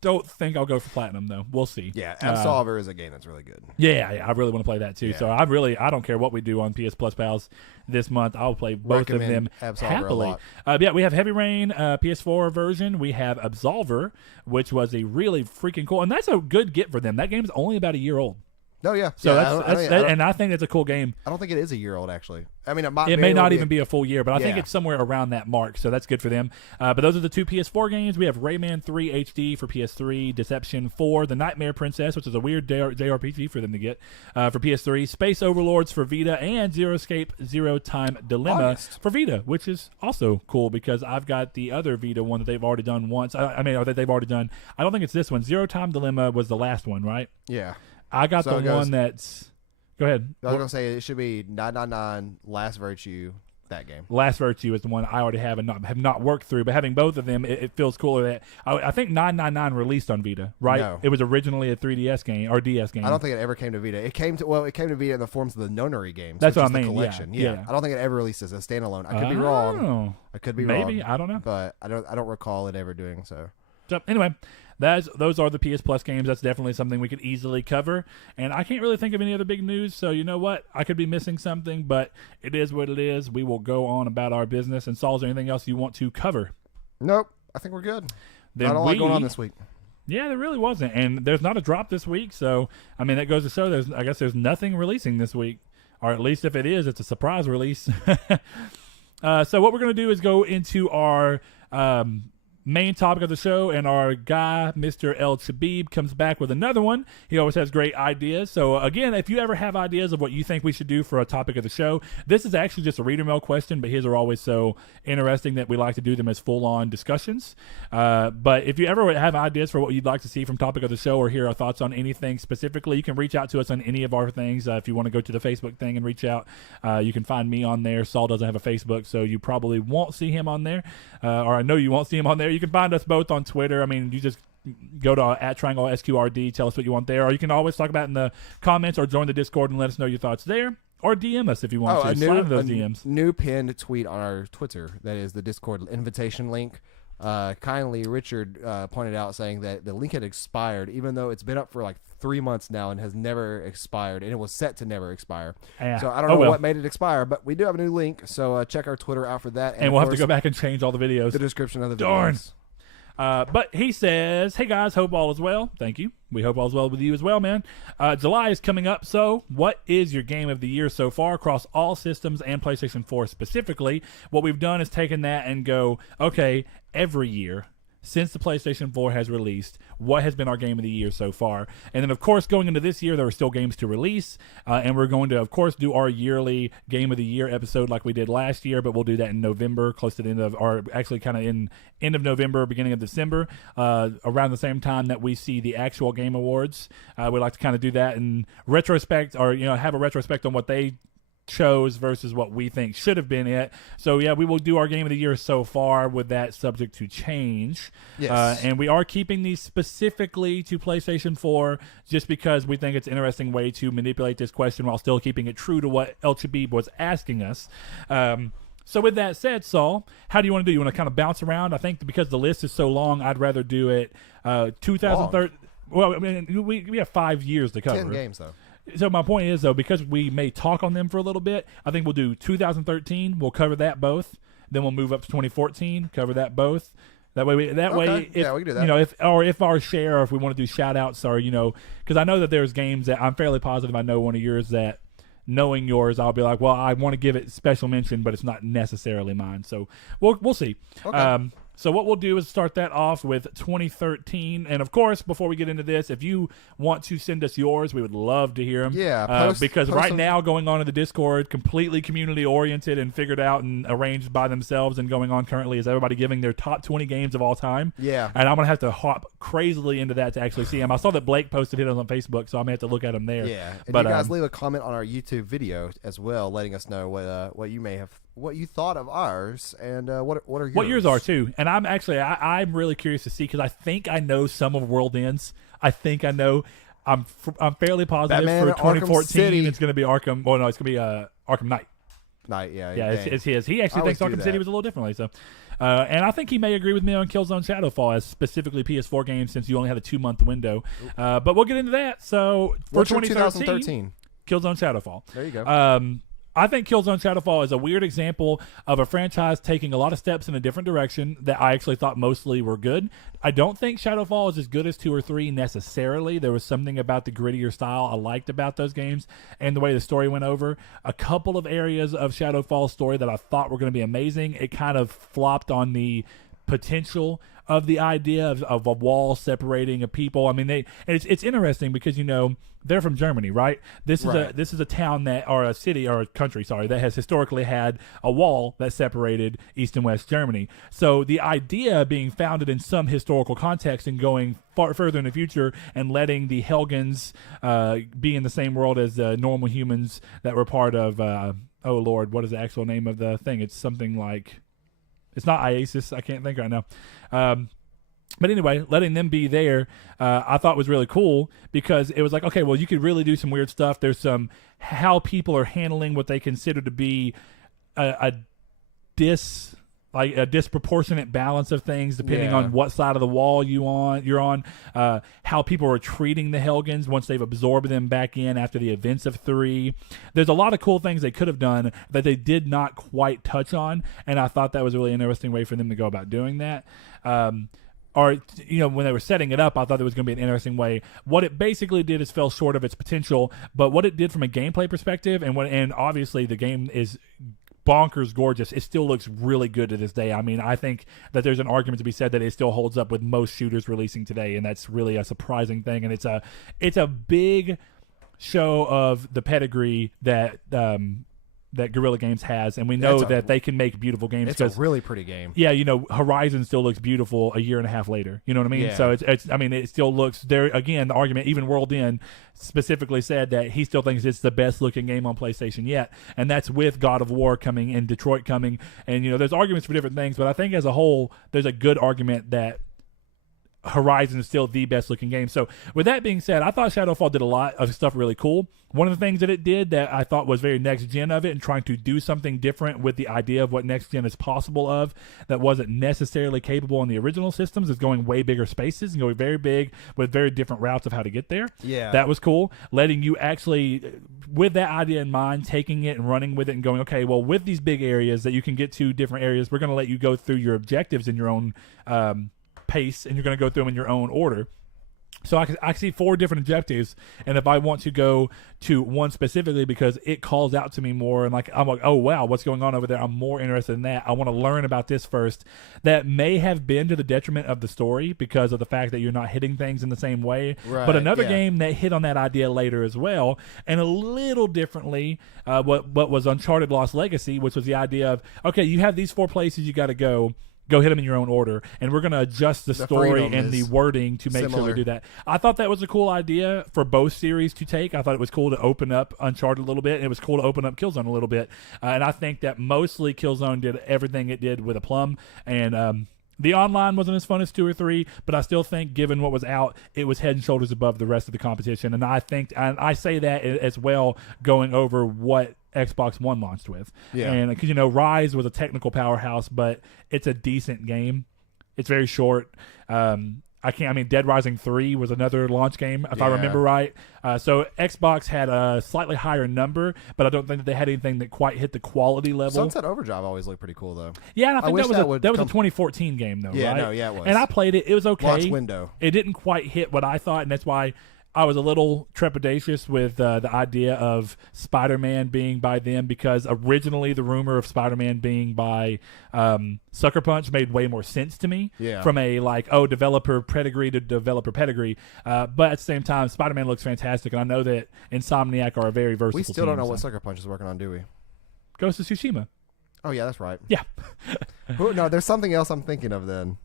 Don't think I'll go for Platinum though. We'll see. Yeah, Absolver is a game that's really good. Yeah, I really want to play that too. Yeah. So I don't care what we do on PS Plus pals this month. I'll play both of them happily. Yeah, we have Heavy Rain, PS4 version. We have Absolver, which was a really freaking cool, and that's a good get for them. That game's only about a year old. Oh yeah, so and I think it's a cool game. I don't think it is a year old actually. I mean, it may not even be a full year, but I think it's somewhere around that mark. So that's good for them. But those are the two PS4 games. We have Rayman 3 HD for PS3, Deception 4, The Nightmare Princess, which is a weird JRPG for them to get for PS3, Space Overlords for Vita, and Zero Escape Zero Time Dilemma for Vita, which is also cool because I've got the other Vita one that they've already done once. Or that they've already done. I don't think it's this one. Zero Time Dilemma was the last one, right? Yeah. I got the one that's. Go ahead. I was going to say it should be 999 Last Virtue, that game. Last Virtue is the one I already have and have not worked through, but having both of them, it feels cooler. That I think 999 released on Vita, right? No. It was originally a 3DS game or DS game. I don't think it ever came to Vita. It came to Vita in the forms of the Nonary games. That's what I mean. Collection. Yeah. I don't think it ever released as a standalone. I could be wrong. I could be wrong. Maybe I don't know, but I don't recall it ever doing so. So anyway. Those are the PS Plus games. That's definitely something we could easily cover. And I can't really think of any other big news, so you know what? I could be missing something, but it is what it is. We will go on about our business. And Saul, is there anything else you want to cover? Nope. I think we're good. Then not a lot going on this week. Yeah, there really wasn't. And there's not a drop this week, so, I mean, that goes to show I guess there's nothing releasing this week. Or at least if it is, it's a surprise release. So what we're going to do is go into our... main topic of the show, and our guy, Mr. El Chabib, comes back with another one. He always has great ideas. So again, if you ever have ideas of what you think we should do for a topic of the show, this is actually just a reader mail question, but his are always so interesting that we like to do them as full-on discussions. But if you ever have ideas for what you'd like to see from topic of the show or hear our thoughts on anything specifically, you can reach out to us on any of our things. If you want to go to the Facebook thing and reach out, you can find me on there. Saul doesn't have a Facebook, so you probably won't see him on there, or I know you won't see him on there. You can find us both on Twitter. I mean, you just go to at Triangle SQRD, tell us what you want there, or you can always talk about it in the comments or join the Discord and let us know your thoughts there, or DM us if you want to. Slide those DMs. New pinned tweet on our Twitter. That is the Discord invitation link. Kindly, Richard pointed out saying that the link had expired, even though it's been up for like 3 months now and has never expired, and it was set to never expire. Yeah. So I don't know what made it expire, but we do have a new link, so check our Twitter out for that. And we'll have to go back and change all the videos. The description of the Darn. videos. But he says, hey guys, hope all is well. Thank you. We hope all is well with you as well, man. July is coming up, so what is your game of the year so far across all systems and PlayStation 4 specifically? What we've done is taken that and go, okay, every year since the PlayStation 4 has released, what has been our game of the year so far? And then, of course, going into this year, there are still games to release, and we're going to, of course, do our yearly Game of the Year episode like we did last year, but we'll do that in November, close to the end of, or actually kind of in end of November, beginning of December, around the same time that we see the actual Game Awards. We like to kind of do that in retrospect, or, have a retrospect on what they chose versus what we think should have been it. So yeah, we will do our game of the year so far with that subject to change. Yes. And we are keeping these specifically to PlayStation 4 just because we think it's an interesting way to manipulate this question while still keeping it true to what El Chabib was asking us. So with that said, Saul, how do you want to do? You want to kind of bounce around? I think because the list is so long, I'd rather do it 2013. Well, I mean, we have 5 years to cover. 10 games, though. So my point is, though, because we may talk on them for a little bit, I think we'll do 2013. We'll cover that both. Then we'll move up to 2014, cover that both. That way, if, we can do that. If our share, or if we want to do shout outs, or, because I know that there's games that I'm fairly positive I know one of yours that, knowing yours, I'll be like, well, I want to give it special mention, but it's not necessarily mine. So we'll see. Okay. So what we'll do is start that off with 2013. And, of course, before we get into this, if you want to send us yours, we would love to hear them. Yeah. Because right now going on in the Discord, completely community-oriented and figured out and arranged by themselves and going on currently is everybody giving their top 20 games of all time. Yeah. And I'm going to have to hop crazily into that to actually see them. I saw that Blake posted it on Facebook, so I may have to look at them there. Yeah. And you guys leave a comment on our YouTube video as well, letting us know what you may have, what you thought of ours, and what are yours? What yours are too. And I'm actually I'm really curious to see, because I think I know some of World Ends. I think I know. I'm fairly positive Batman for 2014 City. it's going to be Arkham. Well, no, it's going to be Arkham Knight. It's his. He actually thinks Arkham City was a little differently. So, and I think he may agree with me on Killzone Shadowfall as specifically PS4 games, since you only had a 2-month window. But we'll get into that. So for 2013, Killzone Shadowfall. There you go. I think Killzone Shadowfall is a weird example of a franchise taking a lot of steps in a different direction that I actually thought mostly were good. I don't think Shadowfall is as good as 2 or 3 necessarily. There was something about the grittier style I liked about those games and the way the story went over. A couple of areas of Shadowfall's story that I thought were going to be amazing, it kind of flopped on the potential of the idea of a wall separating a people. I mean, it's interesting because, they're from Germany, right? This is a town that, or a city, or a country, sorry, that has historically had a wall that separated East and West Germany. So the idea being founded in some historical context and going far further in the future and letting the Helgans be in the same world as normal humans that were part of, oh Lord, what is the actual name of the thing? It's something like, it's not IASIS, I can't think right now. But anyway, letting them be there, I thought was really cool, because it was like, okay, well, you could really do some weird stuff. There's some how people are handling what they consider to be a disproportionate balance of things depending on what side of the wall you're on. How people are treating the Helgans once they've absorbed them back in after the events of 3. There's a lot of cool things they could have done that they did not quite touch on, and I thought that was a really interesting way for them to go about doing that. Or, when they were setting it up, I thought it was going to be an interesting way. What it basically did is fell short of its potential, but what it did from a gameplay perspective, and obviously the game is bonkers gorgeous, it still looks really good to this day. I mean, I think that there's an argument to be said that it still holds up with most shooters releasing today, and that's really a surprising thing. And it's a big show of the pedigree that Guerrilla Games has, and we know that they can make beautiful games. It's a really pretty game. Yeah, Horizon still looks beautiful a year and a half later. You know what I mean? Yeah. So it still looks there. Again, the argument, even World End specifically said that he still thinks it's the best looking game on PlayStation yet, and that's with God of War coming and Detroit coming. And there's arguments for different things, but I think as a whole, there's a good argument that Horizon is still the best looking game. So with that being said, I thought Shadowfall did a lot of stuff really cool. One of the things that it did that I thought was very next gen of it and trying to do something different with the idea of what next gen is possible of that wasn't necessarily capable in the original systems is going way bigger spaces and going very big with very different routes of how to get there. Yeah. That was cool. Letting you actually, with that idea in mind, taking it and running with it and going, okay, well, with these big areas that you can get to different areas, we're going to let you go through your objectives in your own pace, and you're going to go through them in your own order. So I see 4 different objectives, and if I want to go to one specifically because it calls out to me more, and I'm like, oh wow, what's going on over there? I'm more interested in that. I want to learn about this first. That may have been to the detriment of the story because of the fact that you're not hitting things in the same way. Right, but another game that hit on that idea later as well, and a little differently, what was Uncharted Lost Legacy, which was the idea of, okay, you have these 4 places you got to go hit them in your own order, and we're going to adjust the story and the wording to make sure we do that. I thought that was a cool idea for both series to take. I thought it was cool to open up Uncharted a little bit, and it was cool to open up Killzone a little bit. And I think that mostly Killzone did everything it did with a plum, and the online wasn't as fun as 2 or 3, but I still think, given what was out, it was head and shoulders above the rest of the competition. And I think, and I say that as well, going over what Xbox One launched with. Yeah. And because, Rise was a technical powerhouse, but it's a decent game. It's very short. Dead Rising 3 was another launch game, if I remember right. So Xbox had a slightly higher number, but I don't think that they had anything that quite hit the quality level. Sunset Overdrive always looked pretty cool, though. Yeah, and I think that was a 2014 game, though, yeah, right? No, yeah, it was. And I played it. It was okay. Launch window. It didn't quite hit what I thought, and that's why I was a little trepidatious with the idea of Spider-Man being by them, because originally the rumor of Spider-Man being by Sucker Punch made way more sense to me from a developer pedigree to developer pedigree. But at the same time, Spider-Man looks fantastic, and I know that Insomniac are a very versatile We still don't know team, what Sucker Punch is working on, do we? Ghost of Tsushima. Oh, yeah, that's right. Yeah. No, there's something else I'm thinking of then.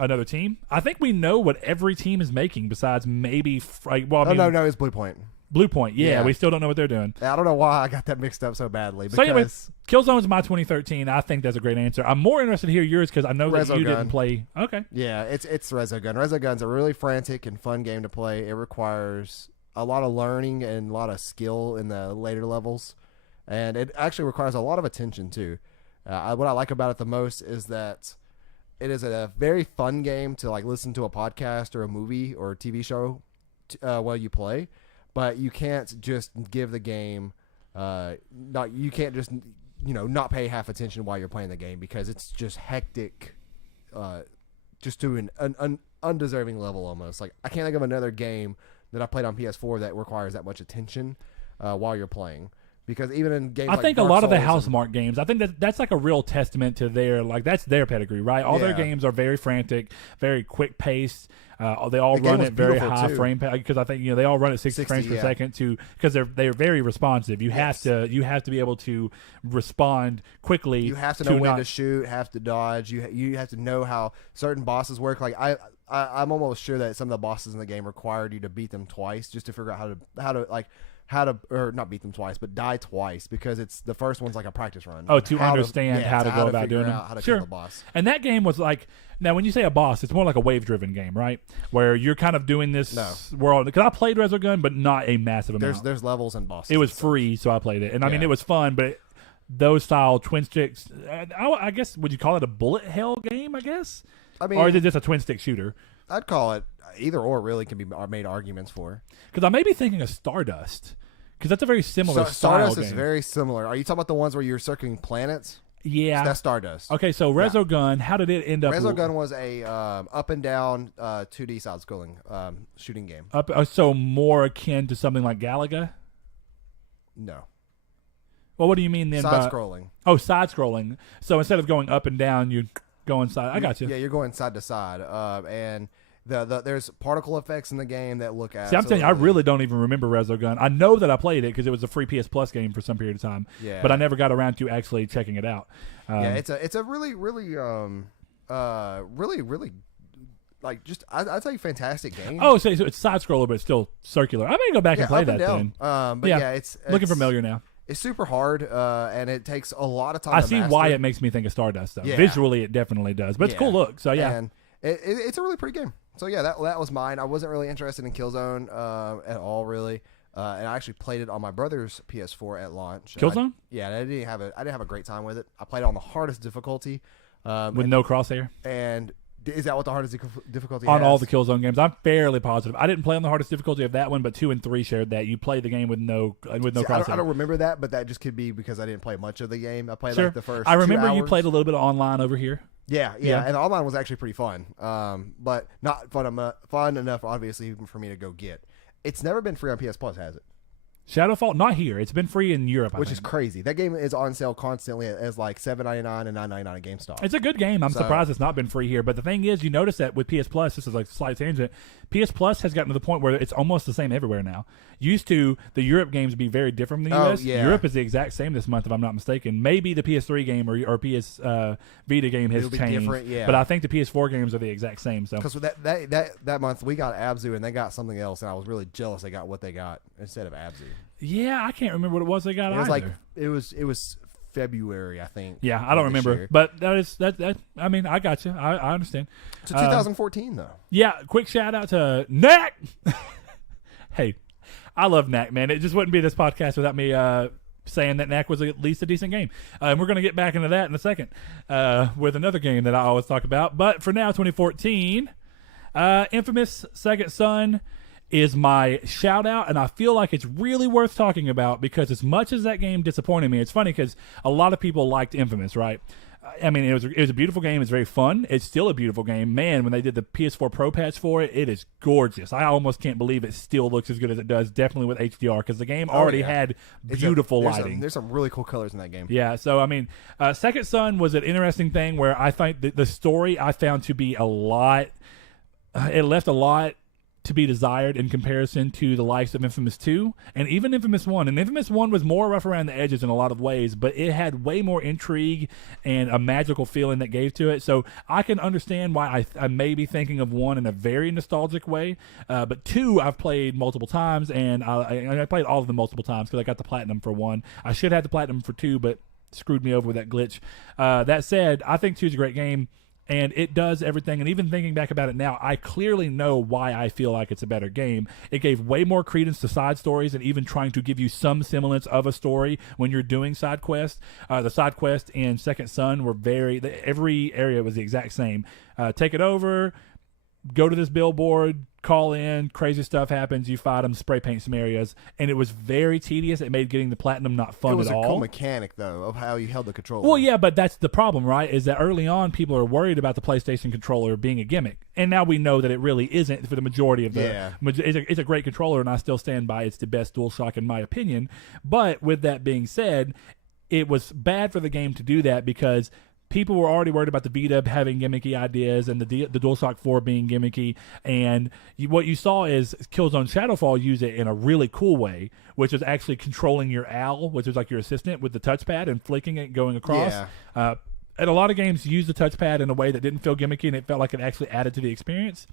Another team? I think we know what every team is making besides maybe... No, it's Blue Point. Blue Point, yeah. We still don't know what they're doing. I don't know why I got that mixed up so badly. So anyway, Killzone's my 2013. I think that's a great answer. I'm more interested to hear yours because I know that you didn't play... Okay. Yeah, it's Resogun. Resogun's a really frantic and fun game to play. It requires a lot of learning and a lot of skill in the later levels. And it actually requires a lot of attention, too. What I like about it the most is that it is a very fun game to listen to a podcast or a movie or a TV show while you play, but you can't just give the game you can't just not pay half attention while you're playing the game, because it's just hectic, just to an undeserving level almost. I can't think of another game that I played on PS4 that requires that much attention while you're playing. Because even in games, I think a lot of the Housemarque games, I think that's a real testament to their that's their pedigree, right? All their games are very frantic, very quick paced. They all run at very high frame because I think they all run at 60 frames per second because they're very responsive. You have to be able to respond quickly. You have to know when to shoot, have to dodge. You have to know how certain bosses work. I'm almost sure that some of the bosses in the game required you to beat them twice just to figure out how to or not beat them twice, but die twice, because it's the first one's like a practice run. Oh, to understand how to go about doing it. How to kill the boss. And that game was now when you say a boss, it's more like a wave-driven game, right? Where you're kind of doing this world. Because I played Resogun, but not a massive amount. There's levels and bosses. It was free, so I played it, and I mean it was fun, but those style twin sticks, I guess, would you call it a bullet hell game? I guess. I mean, or is it just a twin stick shooter? I'd call it either or. Really, can be made arguments for. Because I may be thinking of Stardust, because that's a very similar style Stardust game. is very similar. Are you talking about the ones where you're circling planets? Yeah, that's Stardust. Okay, so Resogun, how did it end up? Resogun was a up and down 2D side scrolling shooting game. So more akin to something like Galaga? No. Well, what do you mean then? Side scrolling. Oh, side scrolling. So instead of going up and down, you go inside. I got you. Yeah, you're going side to side, and there's particle effects in the game that look at. See, I'm telling you, I really don't even remember Resogun. I know that I played it because it was a free PS Plus game for some period of time. Yeah. But I never got around to actually checking it out. It's a really just I'd say fantastic game. Oh, so it's side scroller, but it's still circular. I may go back and play that then. But it's looking familiar now. It's super hard, and it takes a lot of time. I see why it makes me think of Stardust, though. Yeah. Visually, it definitely does, but it's a cool look. So yeah, and it's a really pretty game. So yeah, that was mine. I wasn't really interested in Killzone at all, really. And I actually played it on my brother's PS4 at launch. Killzone? I didn't have a great time with it. I played it on the hardest difficulty, With no crosshair? And is that what the hardest difficulty on has? all the Killzone games? I'm fairly positive. I didn't play on the hardest difficulty of that one, but 2 and 3 shared that. You play the game with no crosshair. I don't remember that, but that just could be because I didn't play much of the game. I played Sure. like the first. I remember 2 you hours. played a little bit of online over here. Yeah, and online was actually pretty fun, but not fun enough, obviously, for me to go get. It's never been free on PS Plus, has it? Shadowfall, not here. It's been free in Europe, Which is crazy. That game is on sale constantly as like $7.99 and $9.99 at GameStop. It's a good game. I'm surprised it's not been free here. But the thing is, you notice that with PS Plus, this is like a slight tangent, PS Plus has gotten to the point where it's almost the same everywhere now. Used to, the Europe games be very different from the US. Yeah. Europe is the exact same this month, if I'm not mistaken. Maybe the PS3 game or PS Vita game has It'll be changed. different, yeah. But I think the PS4 games are the exact same. So Because that month we got Abzu and they got something else, and I was really jealous they got what they got instead of Abzu. yeah, I can't remember what it was they got It was either. it was February, I think. Yeah, I don't of this remember, year. but that. I mean, I got you. I understand. To 2014 though. Yeah, quick shout out to Knack. Hey, I love Knack, man. It just wouldn't be this podcast without me saying that Knack was at least a decent game. And we're going to get back into that in a second with another game that I always talk about. But for now, 2014, Infamous Second Son is my shout out, and I feel like it's really worth talking about because as much as that game disappointed me, it's funny because a lot of people liked Infamous, right? I mean, it was a beautiful game. It's very fun. It's still a beautiful game. Man, when they did the PS4 Pro patch for it, it is gorgeous. I almost can't believe it still looks as good as it does, definitely with HDR, because the game already had beautiful lighting. There's some really cool colors in that game. Yeah, so, I mean, Second Son was an interesting thing where I think the story I found to be a lot it left a lot to be desired in comparison to the likes of Infamous 2 and even Infamous 1. And Infamous 1 was more rough around the edges in a lot of ways, but it had way more intrigue and a magical feeling that gave to it. So I can understand why I may be thinking of 1 in a very nostalgic way. But 2 I've played multiple times, and I played all of them multiple times because I got the platinum for 1. I should have the platinum for 2, but screwed me over with that glitch. That said, I think 2 is a great game. And it does everything. And even thinking back about it now, I clearly know why I feel like it's a better game. It gave way more credence to side stories and even trying to give you some semblance of a story when you're doing side quests. The side quests in Second Son were every area was the exact same. Take it over, go to this billboard, call in, crazy stuff happens, you fight them, spray paint some areas, and it was very tedious. It made getting the platinum not fun at all. It was a cool mechanic, though, of how you held the controller. Well, yeah, but that's the problem, right, is that early on people are worried about the PlayStation controller being a gimmick, and now we know that it really isn't for the majority of the... Yeah. It's a great controller, and I still stand by it's the best DualShock in my opinion, but with that being said, it was bad for the game to do that because... people were already worried about the Vita having gimmicky ideas and the DualShock 4 being gimmicky. And what you saw is Killzone Shadowfall use it in a really cool way, which is actually controlling your OWL, which is like your assistant, with the touchpad and flicking it and going across. Yeah. And a lot of games use the touchpad in a way that didn't feel gimmicky, and it felt like it actually added to the experience.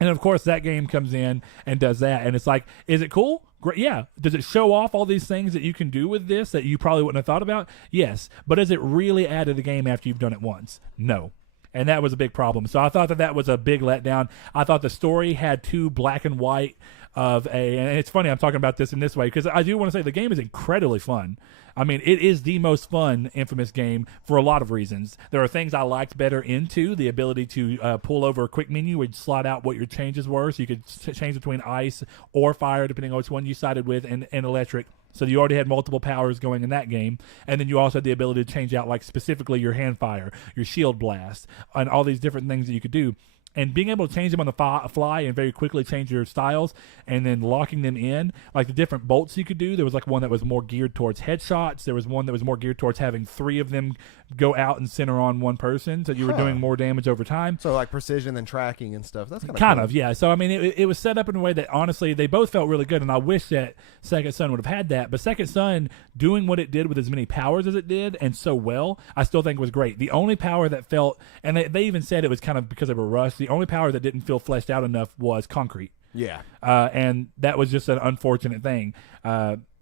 And, of course, that game comes in and does that. And it's like, is it cool? Great. Yeah. Does it show off all these things that you can do with this that you probably wouldn't have thought about? Yes. But does it really add to the game after you've done it once? No. And that was a big problem. So I thought that was a big letdown. I thought the story had too black and white and it's funny I'm talking about this in this way because I do want to say the game is incredibly fun. I mean, it is the most fun Infamous game for a lot of reasons. There are things I liked better into the ability to pull over a quick menu and slide out what your changes were, so you could change between ice or fire depending on which one you sided with, and electric. So you already had multiple powers going in that game, and then you also had the ability to change out like specifically your hand fire, your shield blast, and all these different things that you could do. And being able to change them on the fly and very quickly change your styles and then locking them in, like the different bolts you could do. There was like one that was more geared towards headshots. There was one that was more geared towards having 3 of them go out and center on one person, so you were doing more damage over time. So like precision and tracking and stuff. That's kind of, yeah. So I mean, it was set up in a way that honestly they both felt really good, and I wish that Second Son would have had that. But Second Son doing what it did with as many powers as it did and so well, I still think was great. The only power that felt, and they even said it was kind of because they were rushed. The only power that didn't feel fleshed out enough was concrete. Yeah. And that was just an unfortunate thing.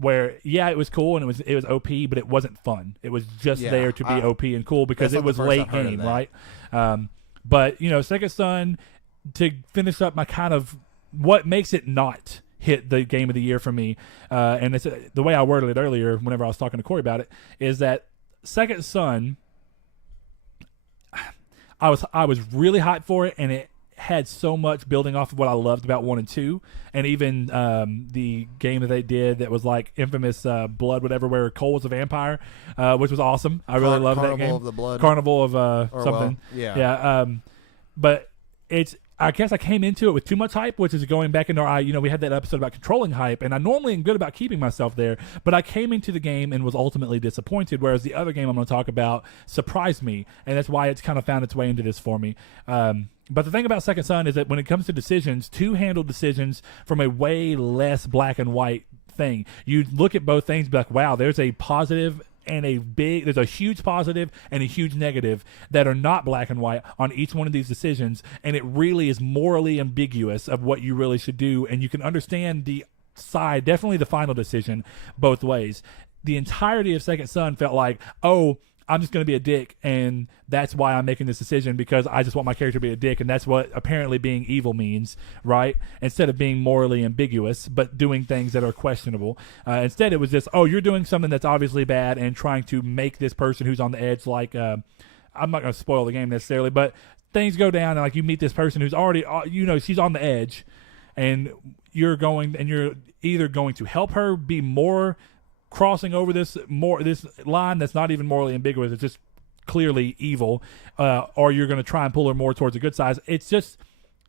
Where it was cool and it was OP, but it wasn't fun. It was just there to be OP and cool because it was late game, right? But Second Son to finish up my kind of what makes it not hit the game of the year for me, and it's the way I worded it earlier whenever I was talking to Corey about it, is that Second Son, I was really hyped for it, and it had so much building off of what I loved about 1 and 2, and even the game that they did that was like infamous Blood whatever, where Cole was a vampire, which was awesome. I really loved that game. Carnival of the Blood. Carnival of something. Well, yeah. But I guess I came into it with too much hype, which is going back into our, we had that episode about controlling hype, and I normally am good about keeping myself there, but I came into the game and was ultimately disappointed, whereas the other game I'm going to talk about surprised me, and that's why it's kind of found its way into this for me. But the thing about Second Son is that when it comes to decisions, to handle decisions from a way less black and white thing, you look at both things and be like, wow, there's a positive and there's a huge positive and a huge negative that are not black and white on each one of these decisions, and it really is morally ambiguous of what you really should do, and you can understand the side, definitely the final decision, both ways. The entirety of Second Son felt like, oh, I'm just going to be a dick, and that's why I'm making this decision, because I just want my character to be a dick, and that's what apparently being evil means, right? Instead of being morally ambiguous, but doing things that are questionable. Instead, it was just, oh, you're doing something that's obviously bad and trying to make this person who's on the edge, like, I'm not going to spoil the game necessarily, but things go down, and like you meet this person who's already, she's on the edge, and you're either going to help her be more crossing over this line that's not even morally ambiguous, it's just clearly evil, or you're going to try and pull her more towards the good side. It's just,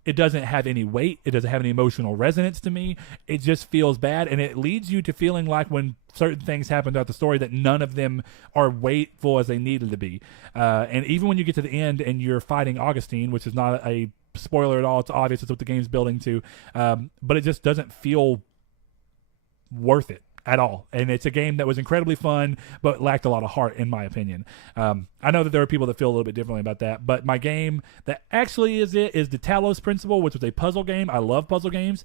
it doesn't have any weight, it doesn't have any emotional resonance to me, it just feels bad, and it leads you to feeling like when certain things happen throughout the story that none of them are weightful as they needed to be, and even when you get to the end and you're fighting Augustine, which is not a spoiler at all, it's obvious it's what the game's building to, but it just doesn't feel worth it at all. And it's a game that was incredibly fun, but lacked a lot of heart, in my opinion. I know that there are people that feel a little bit differently about that, but my game that actually is the Talos Principle, which was a puzzle game. I love puzzle games.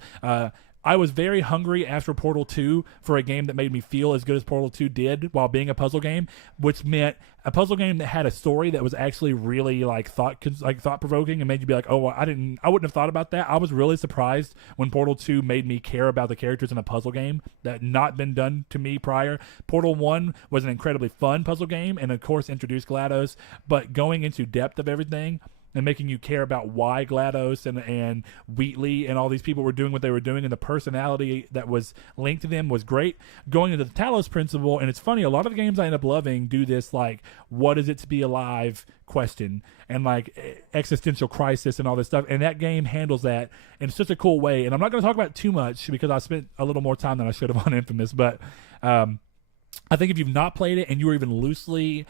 I was very hungry after Portal 2 for a game that made me feel as good as Portal 2 did while being a puzzle game, which meant a puzzle game that had a story that was actually really thought provoking and made you be like, oh, I wouldn't have thought about that. I was really surprised when Portal 2 made me care about the characters in a puzzle game that had not been done to me prior. Portal 1 was an incredibly fun puzzle game and of course introduced GLaDOS, but going into depth of everything and making you care about why GLaDOS and Wheatley and all these people were doing what they were doing, and the personality that was linked to them was great. Going into the Talos Principle, and it's funny, a lot of the games I end up loving do this, like, what is it to be alive question, and like existential crisis and all this stuff, and that game handles that in such a cool way. And I'm not going to talk about it too much because I spent a little more time than I should have on Infamous, but I think if you've not played it and you were even loosely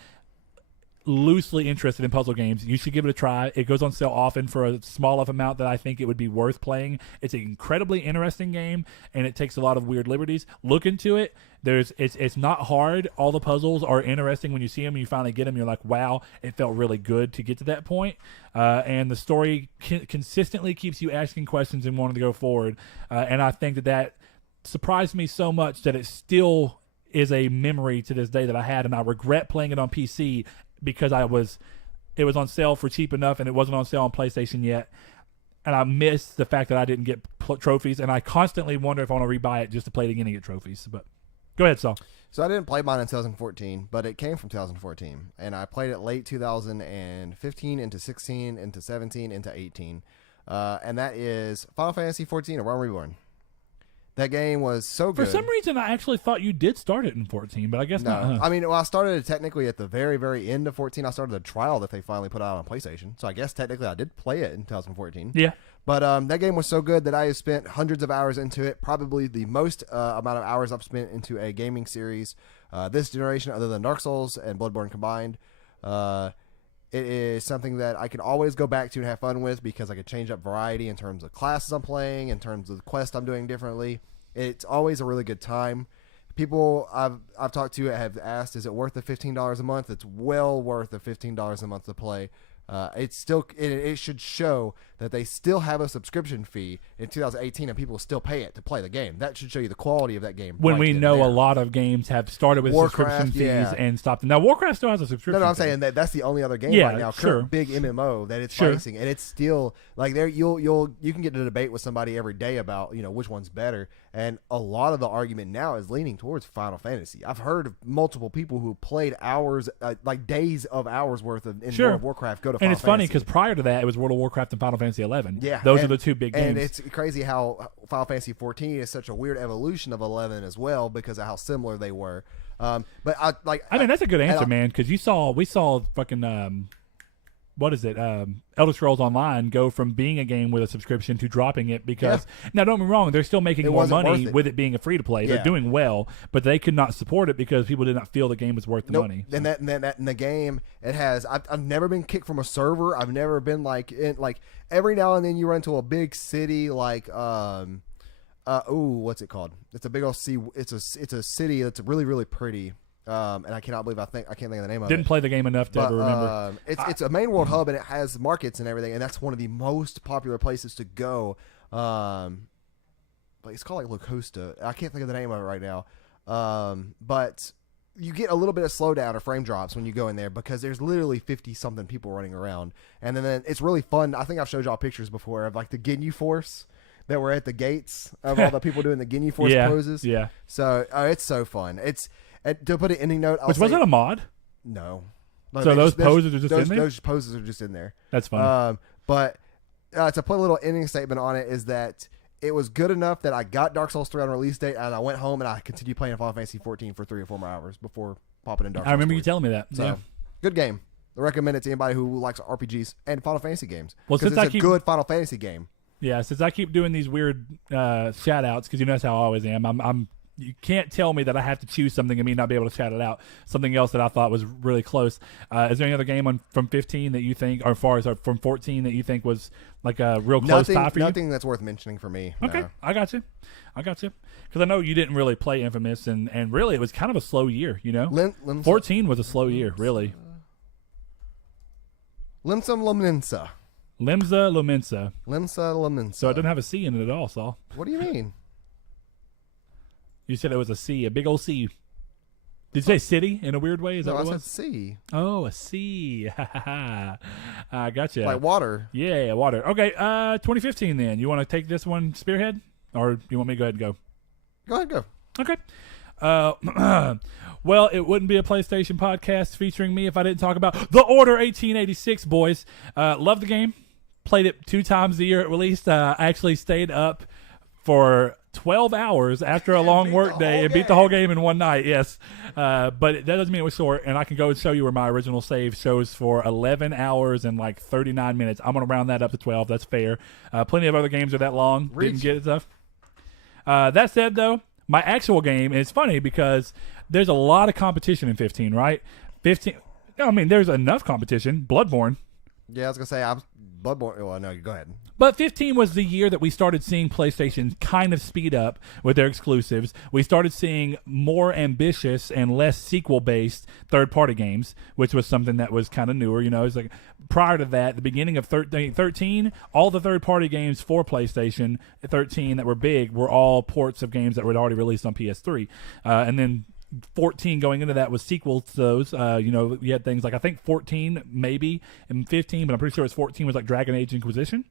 interested in puzzle games, you should give it a try. It goes on sale often for a small enough amount that I think it would be worth playing. It's an incredibly interesting game, and it takes a lot of weird liberties. Look into it. It's not hard. All the puzzles are interesting when you see them and you finally get them. You're like, wow, it felt really good to get to that point. And the story consistently keeps you asking questions and wanting to go forward. And I think that surprised me so much that it still is a memory to this day that I had, and I regret playing it on PC because it was on sale for cheap enough, and it wasn't on sale on PlayStation yet, and I missed the fact that I didn't get trophies, and I constantly wonder if I want to rebuy it just to play it again and get trophies. But go ahead, Saul. So I didn't play mine in 2014, but it came from 2014, and I played it late 2015 into 16 into 17 into 18, and that is Final Fantasy 14: A Realm Reborn. That game was so good. For some reason, I actually thought you did start it in 14, but I guess not. No. I mean, I started it technically at the very, very end of 14. I started the trial that they finally put out on PlayStation. So I guess technically I did play it in 2014. Yeah. But that game was so good that I have spent hundreds of hours into it. Probably the most amount of hours I've spent into a gaming series this generation, other than Dark Souls and Bloodborne combined. It is something that I can always go back to and have fun with because I could change up variety in terms of classes I'm playing, in terms of the quest I'm doing differently. It's always a really good time. People I've talked to have asked, is it worth the $15 a month? It's well worth the $15 a month to play It's still it should show that they still have a subscription fee in 2018 and people still pay it to play the game. That should show you the quality of that game. When right we then know and there. a lot of games have started with Warcraft, subscription fees and stopped. Now Warcraft still has a subscription. No, I'm fee. saying that's the only other game Yeah, right now, sure. current big MMO that it's Sure. facing, and it's still like there. You can get in a debate with somebody every day about which one's better, and a lot of the argument now is leaning towards Final Fantasy. I've heard of multiple people who played hours, like days of hours worth of in World of Warcraft go to Final And it's funny Fantasy. because prior to that, it was World of Warcraft and Final Fantasy 11. Yeah, those are the two big games. And it's crazy how Final Fantasy 14 is such a weird evolution of 11 as well because of how similar they were. But I mean, that's a good answer, man. Because we saw fucking what is it? Elder Scrolls Online go from being a game with a subscription to dropping it because now don't get me wrong, they're still making more money with it being a free to play. They're doing well, but they could not support it because people did not feel the game was worth the money. And that in the game, it has. I've never been kicked from a server. I've never been like every now and then you run into a big city like what's it called? It's a big old sea. It's a city that's really really pretty. And I can't think of the name of it. Didn't play the game enough to ever remember. It's a main world hub and it has markets and everything, and that's one of the most popular places to go. But it's called like Locosta. I can't think of the name of it right now. But you get a little bit of slowdown or frame drops when you go in there because there's literally 50-something people running around, and then it's really fun. I think I've showed y'all pictures before of like the Ginyu Force that were at the gates of all the people doing the Ginyu Force poses. Yeah. So it's so fun. To put an ending note, was that a mod? No. So those poses are just in there? Those poses are just in there. That's funny. But to put a little ending statement on it is that it was good enough that I got Dark Souls 3 on release date, and I went home and I continued playing Final Fantasy 14 for 3 or 4 more hours before popping in Dark Souls 3. I remember you telling me that. So, good game. I recommend it to anybody who likes RPGs and Final Fantasy games. Well, since it's a good Final Fantasy game. Yeah, since I keep doing these weird shout-outs, because that's how I always am, you can't tell me that I have to choose something and me not be able to shout it out. Something else that I thought was really close. Is there any other game from 15 that you think, or as far as from 14 that you think was like a real close tie for you? Nothing that's worth mentioning for me. Okay, no. I got you. Because I know you didn't really play Infamous, and really it was kind of a slow year, 14 was a slow year, really. Limsa Lominsa. Limsa Lominsa. So it doesn't have a C in it at all, Saul. What do you mean? You said it was a C, a big old C. Did you say city in a weird way? Is that what it was? I said C. Oh, a C. I gotcha. Like water. Yeah, water. Okay, 2015 then. You want to take this one, Spearhead? Or you want me to go ahead and go? Go ahead, go. Okay. Well, it wouldn't be a PlayStation podcast featuring me if I didn't talk about The Order 1886, boys. Love the game. Played it 2 times a year at least. I actually stayed up for 12 hours after a long work day and beat the whole game in one night. Yes. But that doesn't mean it was short, and I can go and show you where my original save shows for 11 hours and like 39 minutes. I'm going to round that up to 12. That's fair. Plenty of other games are that long. Didn't get stuff. That said, though, my actual game, and it's funny because there's a lot of competition in 15, right? 15. I mean, there's enough competition. Bloodborne. Yeah, I was going to say, Bloodborne. Well, no, go ahead. But 15 was the year that we started seeing PlayStation kind of speed up with their exclusives. We started seeing more ambitious and less sequel-based third-party games, which was something that was kind of newer. It's like prior to that, the beginning of 13, all the third-party games for PlayStation 13 that were big were all ports of games that were already released on PS3. And then 14 going into that was sequels to those. You had things like, I think 14 maybe and 15, but I'm pretty sure it was 14 was like Dragon Age Inquisition.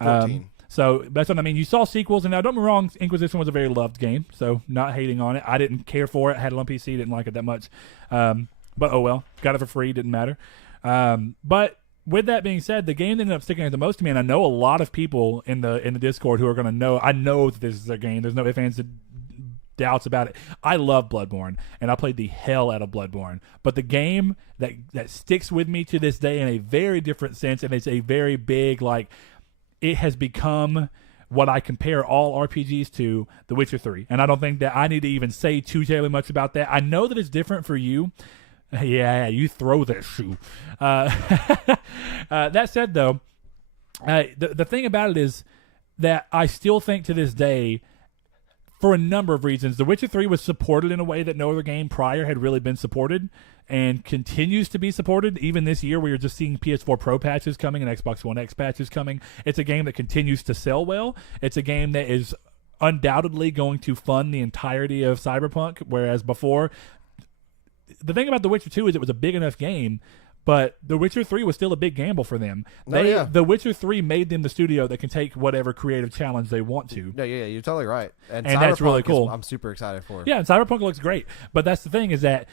14. So that's what I mean. You saw sequels, and now don't get me wrong, Inquisition was a very loved game, so not hating on it. I didn't care for it. Had it on PC, didn't like it that much. But oh well, got it for free, didn't matter. But with that being said, the game that ended up sticking out the most to me, and I know a lot of people in the Discord who are going to know. I know that this is their game. There's no ifs, ands, doubts about it. I love Bloodborne, and I played the hell out of Bloodborne. But the game that sticks with me to this day in a very different sense, and it's a very big it has become what I compare all RPGs to, The Witcher 3. And I don't think that I need to even say too terribly much about that. I know that it's different for you. Yeah, you throw that shoe. That said, though, the thing about it is that I still think to this day, for a number of reasons. The Witcher 3 was supported in a way that no other game prior had really been supported, and continues to be supported. Even this year, we are just seeing PS4 Pro patches coming and Xbox One X patches coming. It's a game that continues to sell well. It's a game that is undoubtedly going to fund the entirety of Cyberpunk, whereas before, the thing about The Witcher 2 is it was a big enough game, but The Witcher 3 was still a big gamble for them. The Witcher 3 made them the studio that can take whatever creative challenge they want to. Yeah, you're totally right. And that's really cool. I'm super excited for it. Yeah, and Cyberpunk looks great. But that's the thing, is that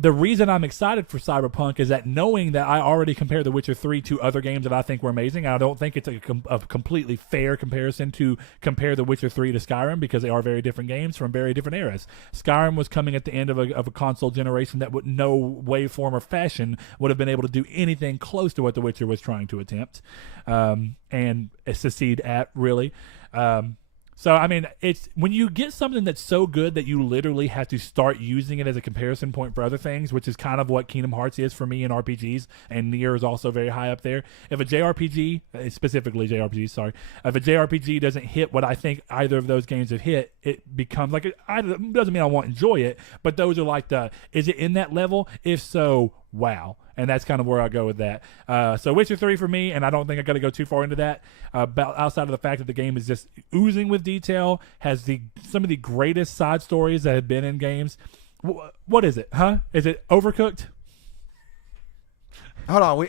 the reason I'm excited for Cyberpunk is that knowing that I already compare The Witcher 3 to other games that I think were amazing, I don't think it's a completely fair comparison to compare The Witcher 3 to Skyrim, because they are very different games from very different eras. Skyrim was coming at the end of a console generation that would no way, form, or fashion would have been able to do anything close to what The Witcher was trying to attempt and succeed at, really. So, I mean, it's when you get something that's so good that you literally have to start using it as a comparison point for other things, which is kind of what Kingdom Hearts is for me in RPGs, and Nier is also very high up there. If a JRPG, specifically JRPG, sorry, if a JRPG doesn't hit what I think either of those games have hit, it becomes like, it doesn't mean I won't enjoy it, but those are like is it in that level? If so, wow. And that's kind of where I go with that. So Witcher 3 for me, and I don't think I got to go too far into that, outside of the fact that the game is just oozing with detail, has some of the greatest side stories that have been in games. What is it, huh? Is it Overcooked? Hold on.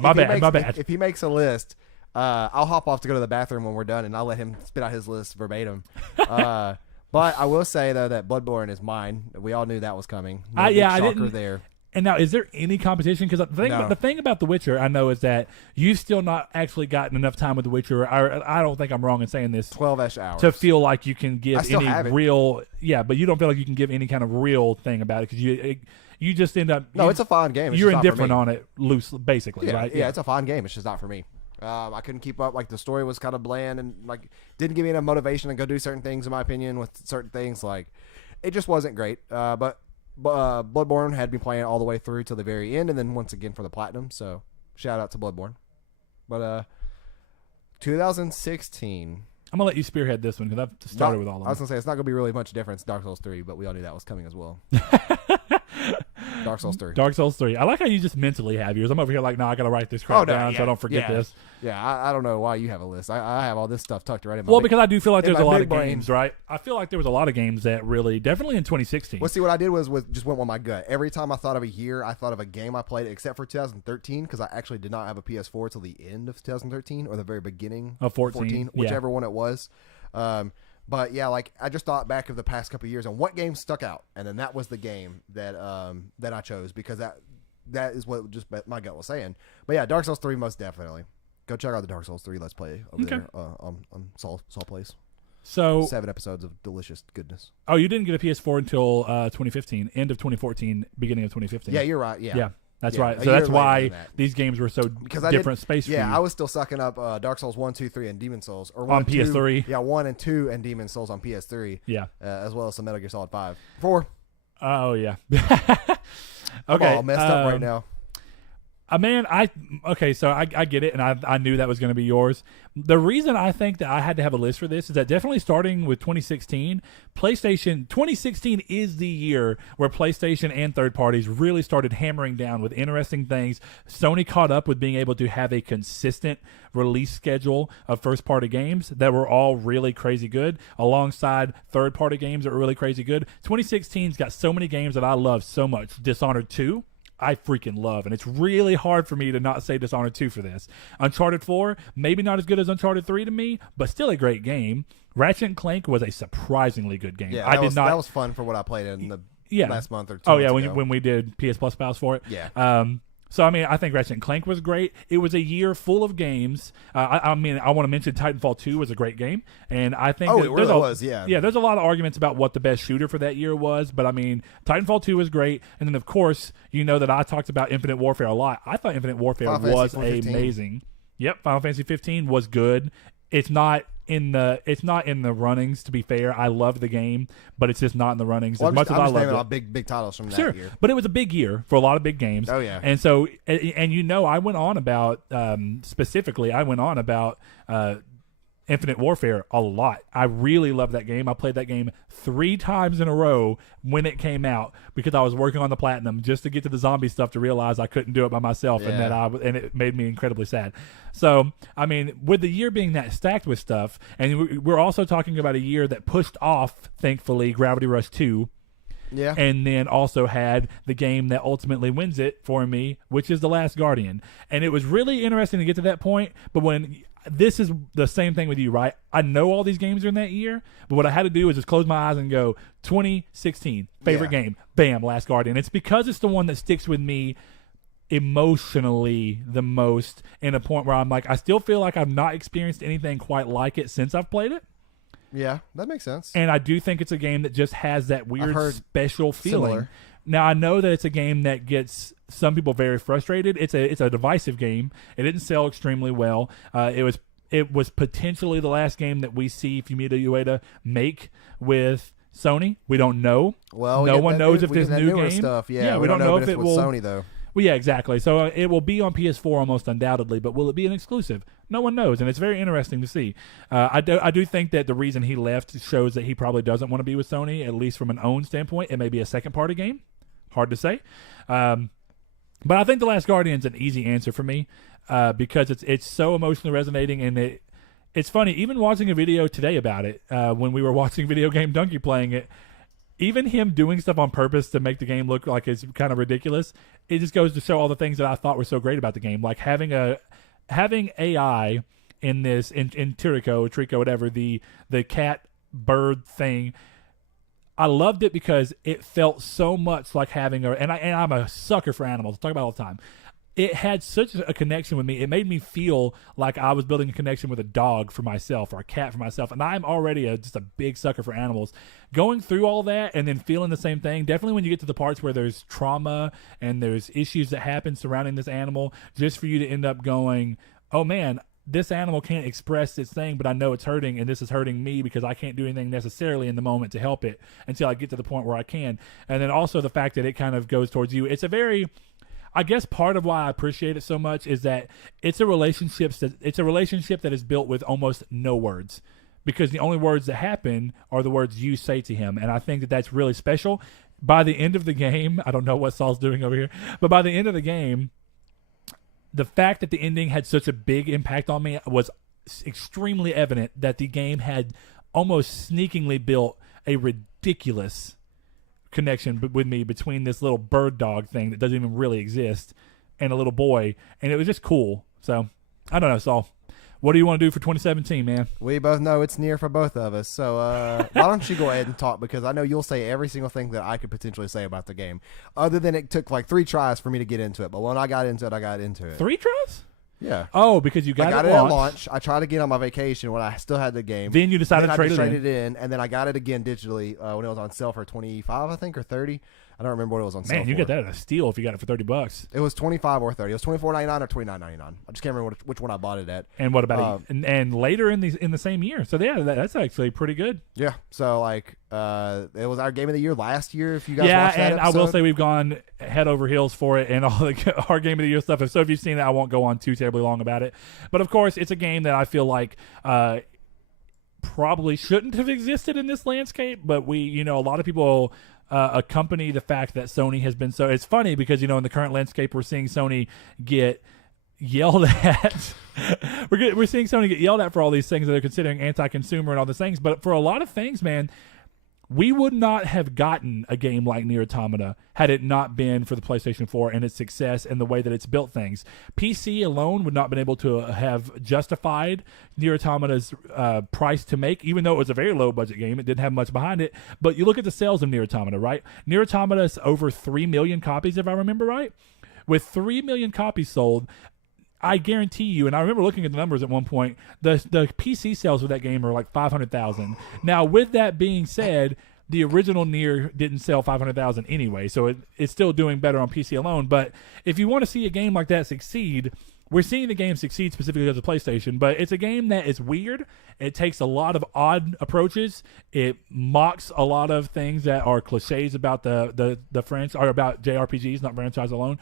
My bad. If he makes a list, I'll hop off to go to the bathroom when we're done, and I'll let him spit out his list verbatim. But I will say, though, that Bloodborne is mine. We all knew that was coming. I didn't. There. And now, is there any competition? Because the thing about The Witcher, I know, is that you've still not actually gotten enough time with The Witcher. I don't think I'm wrong in saying this. 12-ish hours. To feel like you can give any real... Yeah, but you don't feel like you can give any kind of real thing about it, because you just end up... No, it's a fun game. You're indifferent on it, basically, right? Yeah, it's a fun game. It's just not for me. I couldn't keep up. Like, the story was kind of bland, and like didn't give me enough motivation to go do certain things, in my opinion, with certain things. Like, it just wasn't great. But Bloodborne had me playing all the way through till the very end, and then once again for the platinum. So shout out to Bloodborne. But 2016. I'm gonna let you spearhead this one, because I've started with all of them. I was gonna say it's not gonna be really much difference. Dark Souls 3, but we all knew that was coming as well. Dark Souls 3. Dark Souls 3. I like how you just mentally have yours. I'm over here like, no, I got to write this crap down so I don't forget this. Yeah, I don't know why you have a list. I have all this stuff tucked right in my Well, because I do feel like there's a lot of games, right? I feel like there was a lot of games that really, definitely in 2016. Well, see, what I did was just went with my gut. Every time I thought of a year, I thought of a game I played, except for 2013, because I actually did not have a PS4 till the end of 2013, or the very beginning of 14, whichever one it was. But yeah, like I just thought back of the past couple of years and what game stuck out, and then that was the game that I chose, because that is what just my gut was saying. But yeah, Dark Souls 3 most definitely. Go check out the Dark Souls 3 Let's Play over there on Saul Plays. So 7 episodes of delicious goodness. Oh, you didn't get a PS4 until 2015, end of 2014, beginning of 2015. Yeah, you're right. Yeah. That's right. So that's why these games were so different space for you. Yeah, I was still sucking up Dark Souls 1, 2, 3, and Demon Souls. Or on PS3. 1 and 2 and Demon Souls on PS3. Yeah. As well as some Metal Gear Solid 5. 4. Oh, yeah. Okay. I'm all messed up right now. Man, so I get it, and I knew that was going to be yours. The reason I think that I had to have a list for this is that definitely starting with 2016 is the year where PlayStation and third parties really started hammering down with interesting things. Sony caught up with being able to have a consistent release schedule of first-party games that were all really crazy good, alongside third-party games that were really crazy good. 2016's got so many games that I love so much. Dishonored 2. I freaking love, and it's really hard for me to not say Dishonored 2 for this. Uncharted 4, maybe not as good as Uncharted 3 to me, but still a great game. Ratchet & Clank was a surprisingly good game. Yeah, that was fun for what I played in the last month or two. Oh, yeah, when we did PS Plus Pals for it. Yeah. So, I mean, I think Ratchet & Clank was great. It was a year full of games. I want to mention Titanfall 2 was a great game. And I think it really was, yeah. Yeah, there's a lot of arguments about what the best shooter for that year was. But, I mean, Titanfall 2 was great. And then, of course, you know that I talked about Infinite Warfare a lot. I thought Infinite Warfare was amazing. Yep, Final Fantasy 15 was good. It's not in the runnings, to be fair. I love the game, but it's just not in the runnings as much as I love it. All big titles from that year. But it was a big year for a lot of big games. Oh yeah. And so I went on about specifically Infinite Warfare a lot. I really love that game. I played that game 3 times in a row when it came out because I was working on the platinum just to get to the zombie stuff to realize I couldn't do it by myself, and it made me incredibly sad. So, I mean, with the year being that stacked with stuff, and we're also talking about a year that pushed off, thankfully, Gravity Rush 2. Yeah. And then also had the game that ultimately wins it for me, which is The Last Guardian. And it was really interesting to get to that point, but when this is the same thing with you, right? I know all these games are in that year, but what I had to do is just close my eyes and go 2016 favorite game, bam, Last Guardian. It's because it's the one that sticks with me emotionally the most, in a point where I'm like, I still feel like I've not experienced anything quite like it since I've played it. Yeah, that makes sense. And I do think it's a game that just has that weird special feeling. Similar. Now, I know that it's a game that gets some people very frustrated. It's a divisive game. It didn't sell extremely well. It was potentially the last game that we see Fumito Ueda make with Sony. We don't know. Well, no one knows if this new game stuff. Yeah, we don't know if it will. Sony though. Well, yeah, exactly. So it will be on PS4 almost undoubtedly, but will it be an exclusive? No one knows, and it's very interesting to see. I do think that the reason he left shows that he probably doesn't want to be with Sony, at least from an own standpoint. It may be a second-party game. Hard to say. But I think The Last Guardian's an easy answer for me because it's so emotionally resonating, and it's funny. Even watching a video today about it, when we were watching Video Game Donkey playing it, even him doing stuff on purpose to make the game look like it's kind of ridiculous, it just goes to show all the things that I thought were so great about the game. Like having AI in this, in Trico, whatever, the cat bird thing. I loved it because it felt so much like having and I'm a sucker for animals. I talk about it all the time. It had such a connection with me. It made me feel like I was building a connection with a dog for myself or a cat for myself. And I'm already just a big sucker for animals. Going through all that and then feeling the same thing, definitely when you get to the parts where there's trauma and there's issues that happen surrounding this animal, just for you to end up going, oh man, this animal can't express its thing, but I know it's hurting, and this is hurting me because I can't do anything necessarily in the moment to help it until I get to the point where I can. And then also the fact that it kind of goes towards you. It's a very... I guess part of why I appreciate it so much is that it's a relationship that is built with almost no words, because the only words that happen are the words you say to him, and I think that that's really special. By the end of the game, I don't know what Saul's doing over here, but by the end of the game, the fact that the ending had such a big impact on me was extremely evident that the game had almost sneakingly built a ridiculous connection with me between this little bird dog thing that doesn't even really exist and a little boy, and it was just cool. So I don't know, Saul, what do you want to do for 2017, man? We both know it's near for both of us, so why don't you go ahead and talk, because I know you'll say every single thing that I could potentially say about the game, other than it took like 3 tries for me to get into it, but when I got into it. 3 tries? Yeah. Oh, because you got it at launch. I tried again on my vacation when I still had the game. Then you decided to trade it in, and then I got it again digitally when it was on sale for $25, I think, or $30. I don't remember what it was on sale for. Man, you get that at a steal if you got it for $30. It was $25 or $30. It was $24.99 or $29.99. I just can't remember which one I bought it at. And what about and later in the same year? So yeah, that's actually pretty good. Yeah. So like it was our game of the year last year. If you guys watched that and episode. I will say we've gone head over heels for it and all our game of the year stuff. So if you've seen it, I won't go on too terribly long about it. But of course, it's a game that I feel like probably shouldn't have existed in this landscape. But a lot of people accompany the fact that Sony has been so. It's funny because in the current landscape we're seeing Sony get yelled at. we're seeing Sony get yelled at for all these things that they're considering anti-consumer and all these things. But for a lot of things, man, we would not have gotten a game like Nier Automata had it not been for the PlayStation 4 and its success and the way that it's built things. PC alone would not have been able to have justified Nier Automata's price to make, even though it was a very low-budget game. It didn't have much behind it. But you look at the sales of Nier Automata, right? Nier Automata is over 3 million copies, if I remember right. With 3 million copies sold, I guarantee you, and I remember looking at the numbers at one point, the PC sales of that game are like 500,000. Now, with that being said, the original Nier didn't sell 500,000 anyway, so it's still doing better on PC alone. But if you want to see a game like that succeed, we're seeing the game succeed specifically as a PlayStation, but it's a game that is weird. It takes a lot of odd approaches. It mocks a lot of things that are cliches about the franchise, or about JRPGs, not franchise alone.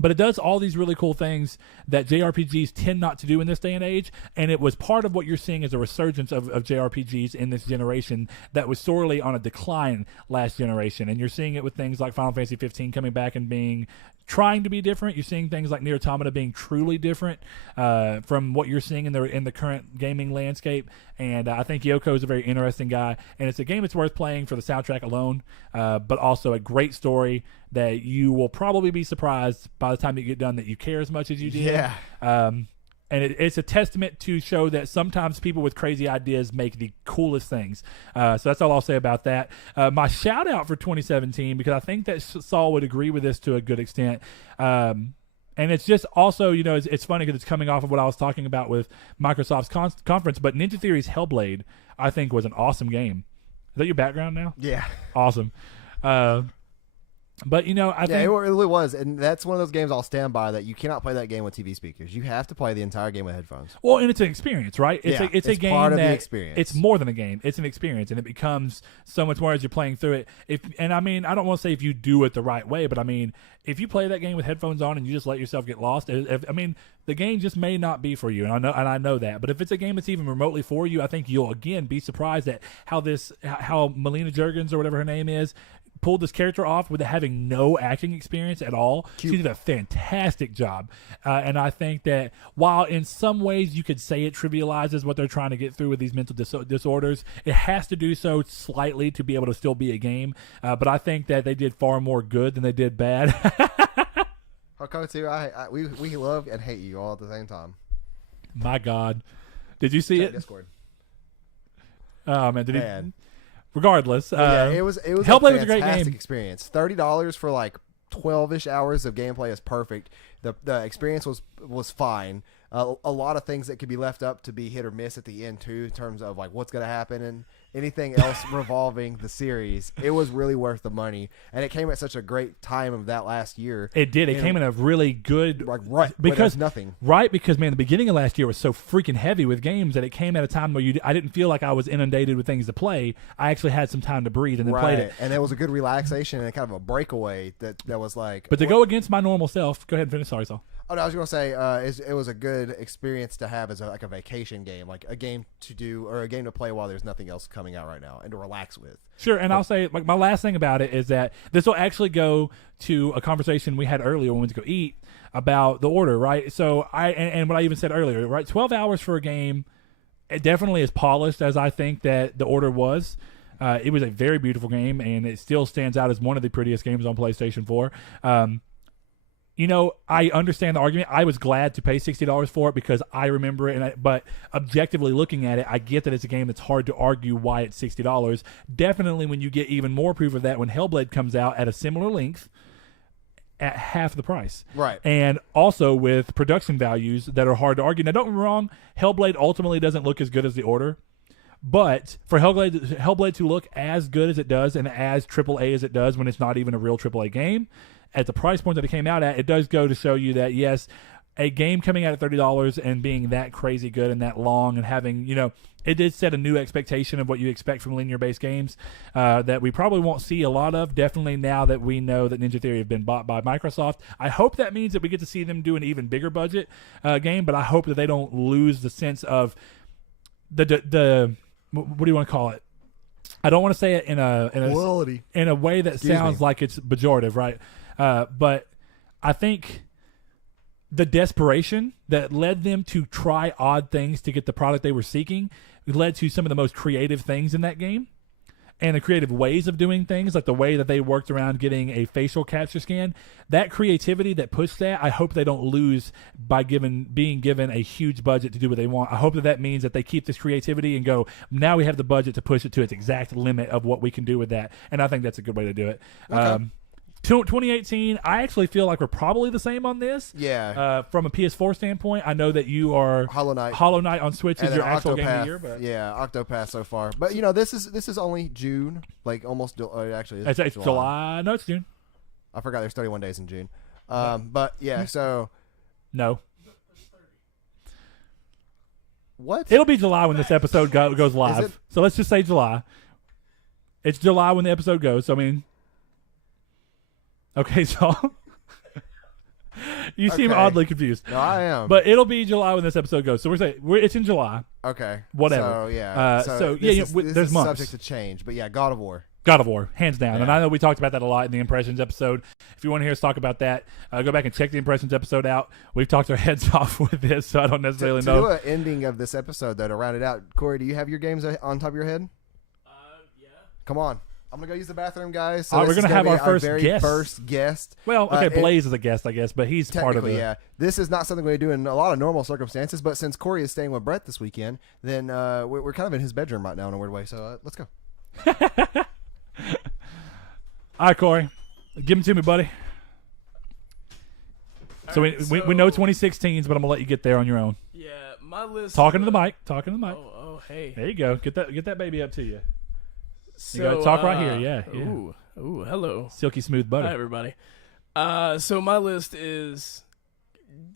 But it does all these really cool things that JRPGs tend not to do in this day and age, and it was part of what you're seeing as a resurgence of JRPGs in this generation that was sorely on a decline last generation. And you're seeing it with things like Final Fantasy 15 coming back and trying to be different. You're seeing things like Nier Automata being truly different from what you're seeing in the current gaming landscape. And I think Yoko is a very interesting guy, and it's a game that's worth playing for the soundtrack alone, but also a great story that you will probably be surprised by the time you get done that you care as much as you did. Yeah. And it's a testament to show that sometimes people with crazy ideas make the coolest things. So that's all I'll say about that. My shout out for 2017, because I think that Saul would agree with this to a good extent. And it's just also, it's funny because it's coming off of what I was talking about with Microsoft's conference, but Ninja Theory's Hellblade, I think, was an awesome game. Is that your background now? Yeah. Awesome. But I think it really was, and that's one of those games I'll stand by, that you cannot play that game with TV speakers. You have to play the entire game with headphones. Well, and it's an experience, right? It's a game part of that the experience. It's more than a game. It's an experience, and it becomes so much more as you're playing through it. I don't want to say if you do it the right way, but if you play that game with headphones on and you just let yourself get lost, the game just may not be for you, and I know that. But if it's a game that's even remotely for you, I think you'll again be surprised at how Melina Juergens, or whatever her name is, pulled this character off with having no acting experience at all. Cute. She did a fantastic job. And I think that while in some ways you could say it trivializes what they're trying to get through with these mental disorders, it has to do so slightly to be able to still be a game. But I think that they did far more good than they did bad. Hakotu, we love and hate you all at the same time. My God. Did you see Check it? Discord. Oh, man. Regardless, it was Hellblade was a great fantastic game. experience. $30 for like 12-ish hours of gameplay is perfect. The experience was fine. A lot of things that could be left up to be hit or miss at the end too, in terms of like what's going to happen and anything else revolving the series. It was really worth the money, and it came at such a great time of that last year. It did. It came in a really good because nothing. Right, because man, the beginning of last year was so freaking heavy with games that it came at a time where I didn't feel like I was inundated with things to play. I actually had some time to breathe and then played it. And it was a good relaxation and kind of a breakaway that was like. But to go against my normal self, go ahead and finish. Sorry, Saul. Oh, no, I was going to say it was a good experience to have as a vacation game, like a game to do or a game to play while there's nothing else coming out right now and to relax with. Sure, and I'll say like my last thing about it is that this will actually go to a conversation we had earlier when we went to go eat about the order, right? So and what I even said earlier, right? 12 hours for a game, it definitely as polished as I think that the order was. It was a very beautiful game, and it still stands out as one of the prettiest games on PlayStation 4. I understand the argument. I was glad to pay $60 for it because I remember it. But objectively looking at it, I get that it's a game that's hard to argue why it's $60. Definitely when you get even more proof of that when Hellblade comes out at a similar length at half the price. Right. And also with production values that are hard to argue. Now, don't get me wrong. Hellblade ultimately doesn't look as good as The Order. But for Hellblade to look as good as it does and as AAA as it does when it's not even a real AAA game, at the price point that it came out at, it does go to show you that, yes, a game coming out at $30 and being that crazy good and that long and having, it did set a new expectation of what you expect from linear-based games that we probably won't see a lot of, definitely now that we know that Ninja Theory have been bought by Microsoft. I hope that means that we get to see them do an even bigger budget game, but I hope that they don't lose the sense of the what do you want to call it? I don't want to say it in a way that sounds like it's pejorative, right? But I think the desperation that led them to try odd things to get the product they were seeking led to some of the most creative things in that game. And the creative ways of doing things, like the way that they worked around getting a facial capture scan, that creativity that pushed that, I hope they don't lose by being given a huge budget to do what they want. I hope that means that they keep this creativity and go, now we have the budget to push it to its exact limit of what we can do with that. And I think that's a good way to do it. Okay. 2018, I actually feel like we're probably the same on this. Yeah. From a PS4 standpoint, I know that you are Hollow Knight on Switch is your actual game of the year. But yeah, Octopath so far. But this is only June, like almost. Actually, it's July. No, it's June. I forgot there's 31 days in June. But yeah, so no. What? It'll be July when this episode goes live. So let's just say July. It's July when the episode goes. So I mean. Okay, so You seem Okay. oddly confused. No, I am. But it'll be July when this episode goes. So we're saying it's in July. Okay. Whatever. So, yeah. This there's is months. subject to change. But yeah, God of War. God of War, hands down. Yeah. And I know we talked about that a lot in the Impressions episode. If you want to hear us talk about that, go back and check the Impressions episode out. We've talked our heads off with this, so I don't necessarily To know. do an ending of this episode, though, to round it out, Corey, do you have your games on top of your head? Yeah. Come on. I'm going to go use the bathroom, guys. So We're this is going to have be our first very guest. first guest. Well, okay, and Blaze is a guest, I guess, but he's part of Technically, the... yeah. This is not something we do in a lot of normal circumstances, but since Corey is staying with Brett this weekend, then we're kind of in his bedroom right now in a weird way, so let's go. All right, Corey. Give them to me, buddy. So, Alright, we know 2016s, but I'm going to let you get there on your own. Yeah, my list. Talking to the mic. Talking to the mic. Oh, hey. There you go. Get that baby up to you. So, You got to talk right here. Yeah. Ooh, hello. Silky smooth butter. Hi, everybody. So my list is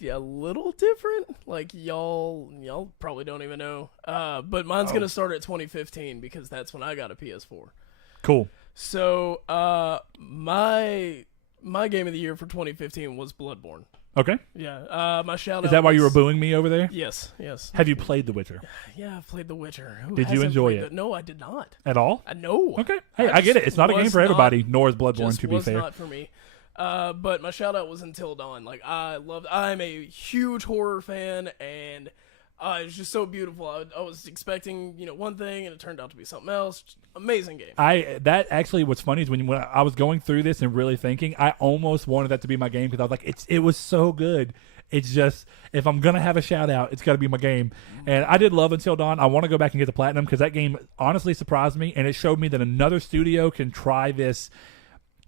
a little different. Like y'all probably don't even know. But mine's gonna start at 2015 because that's when I got a PS4. Cool. So my game of the year for 2015 was Bloodborne. Okay. Yeah. My shout out. Is that why you were was- booing me over there? Yes. Have you played The Witcher Yeah, I've played The Witcher. Who Did you hasn't enjoy played it? No, I did not. at all? No. Okay. Hey, I get it. It's not a game was for everybody, not- nor is Bloodborne, Just to be was fair. not for me. But my shout out was Until Dawn. Like I'm a huge horror fan, and it's just so beautiful. I was expecting one thing, and it turned out to be something else. Just amazing game. That actually what's funny is when I was going through this and really thinking, I almost wanted that to be my game because I was like, it was so good. It's just, if I'm gonna have a shout out, it's got to be my game. And I did love Until Dawn. I want to go back and get the platinum because that game honestly surprised me, and it showed me that another studio can try this.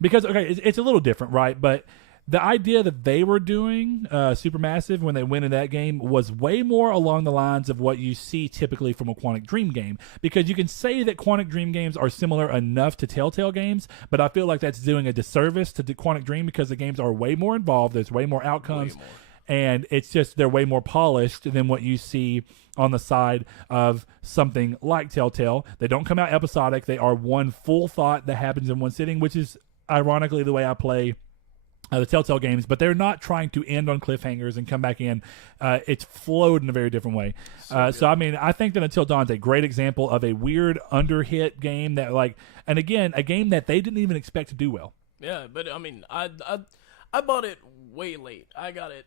Because it's a little different, right? But the idea that they were doing Supermassive when they went in that game was way more along the lines of what you see typically from a Quantic Dream game. Because you can say that Quantic Dream games are similar enough to Telltale games, but I feel like that's doing a disservice to the Quantic Dream because the games are way more involved. There's way more outcomes. Way more. And it's just they're way more polished than what you see on the side of something like Telltale. They don't come out episodic. They are one full thought that happens in one sitting, which is ironically the way I play the Telltale games, but they're not trying to end on cliffhangers and come back in. It's flowed in a very different way. So I mean, I think that Until Dawn's a great example of a weird underhit game that and again, a game that they didn't even expect to do well. Yeah, but I mean, I bought it way late. I got it.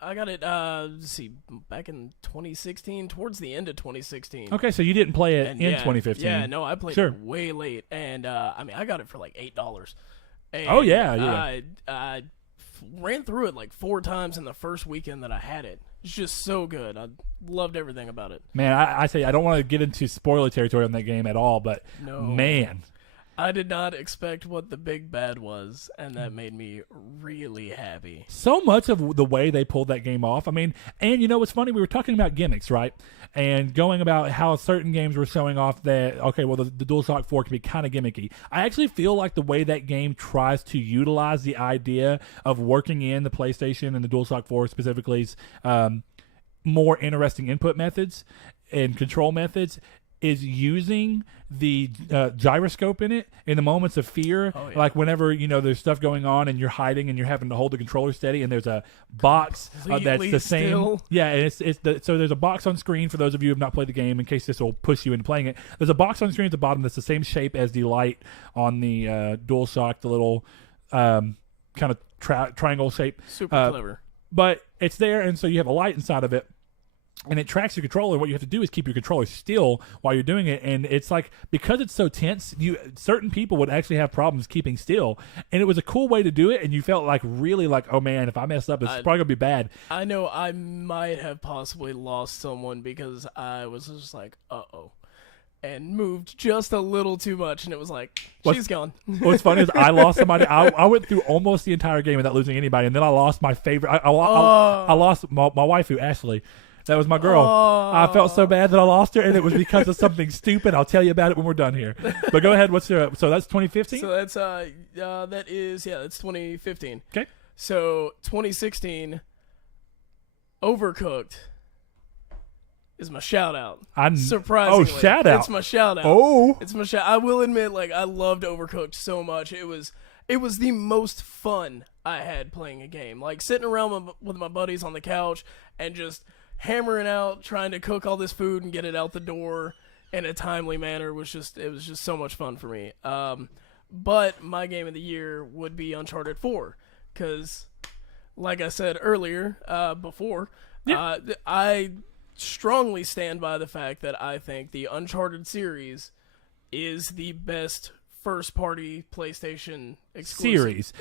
Let's see, back in 2016, towards the end of 2016. Okay, so you didn't play it And in yeah, 2015. Yeah, no, I played Sure. it way late, and I mean, I got it for like $8. And Oh, yeah. I ran through it like 4 times in the first weekend that I had it. It's just so good. I loved everything about it. Man, I say I don't want to get into spoiler territory on that game at all, but No. man. I did not expect what the big bad was, and that made me really happy. So much of the way they pulled that game off. I mean, and you know what's funny? We were talking about gimmicks, right? And going about how certain games were showing off that, okay, well, the DualShock 4 can be kind of gimmicky. I actually feel like the way that game tries to utilize the idea of working in the PlayStation and the DualShock 4 specifically's more interesting input methods and control methods is using the gyroscope in it in the moments of fear. Oh, yeah. Like whenever, there's stuff going on and you're hiding and you're having to hold the controller steady and there's a box that's Completely the same. still. Yeah, and so there's a box on screen for those of you who have not played the game in case this will push you into playing it. There's a box on screen at the bottom that's the same shape as the light on the DualShock, the little kind of triangle shape. Super clever. But it's there, and so you have a light inside of it. And it tracks your controller. What you have to do is keep your controller still while you're doing it. And it's like, because it's so tense, certain people would actually have problems keeping still. And it was a cool way to do it. And you felt like really like, oh man, if I mess up, it's probably gonna be bad. I know I might have possibly lost someone because I was just like, uh-oh. And moved just a little too much, and it was like, she's gone. What's funny is I lost somebody. I went through almost the entire game without losing anybody. And then I lost my favorite. I lost my waifu, Ashley. That was my girl. I felt so bad that I lost her, and it was because of something stupid. I'll tell you about it when we're done here. But go ahead. So that's 2015? So that's that's 2015. Okay. So 2016, Overcooked is my shout out. Surprisingly. Oh, shout out. It's my shout out. Oh. It's my shout. I will admit, I loved Overcooked so much. It was the most fun I had playing a game. Like sitting around with my buddies on the couch and just hammering out, trying to cook all this food and get it out the door in a timely manner it was just so much fun for me. But my game of the year would be Uncharted 4 because, like I said earlier, I strongly stand by the fact that I think the Uncharted series is the best first-party PlayStation exclusive. Series.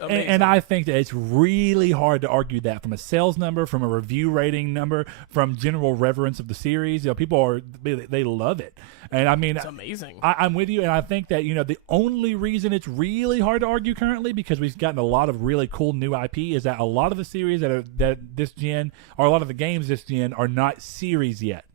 And I think that it's really hard to argue that from a sales number, from a review rating number, from general reverence of the series. People they love it. And I mean, it's amazing. I'm with you, and I think that the only reason it's really hard to argue currently because we've gotten a lot of really cool new IP is that a lot of the series that this gen or a lot of the games this gen are not series yet.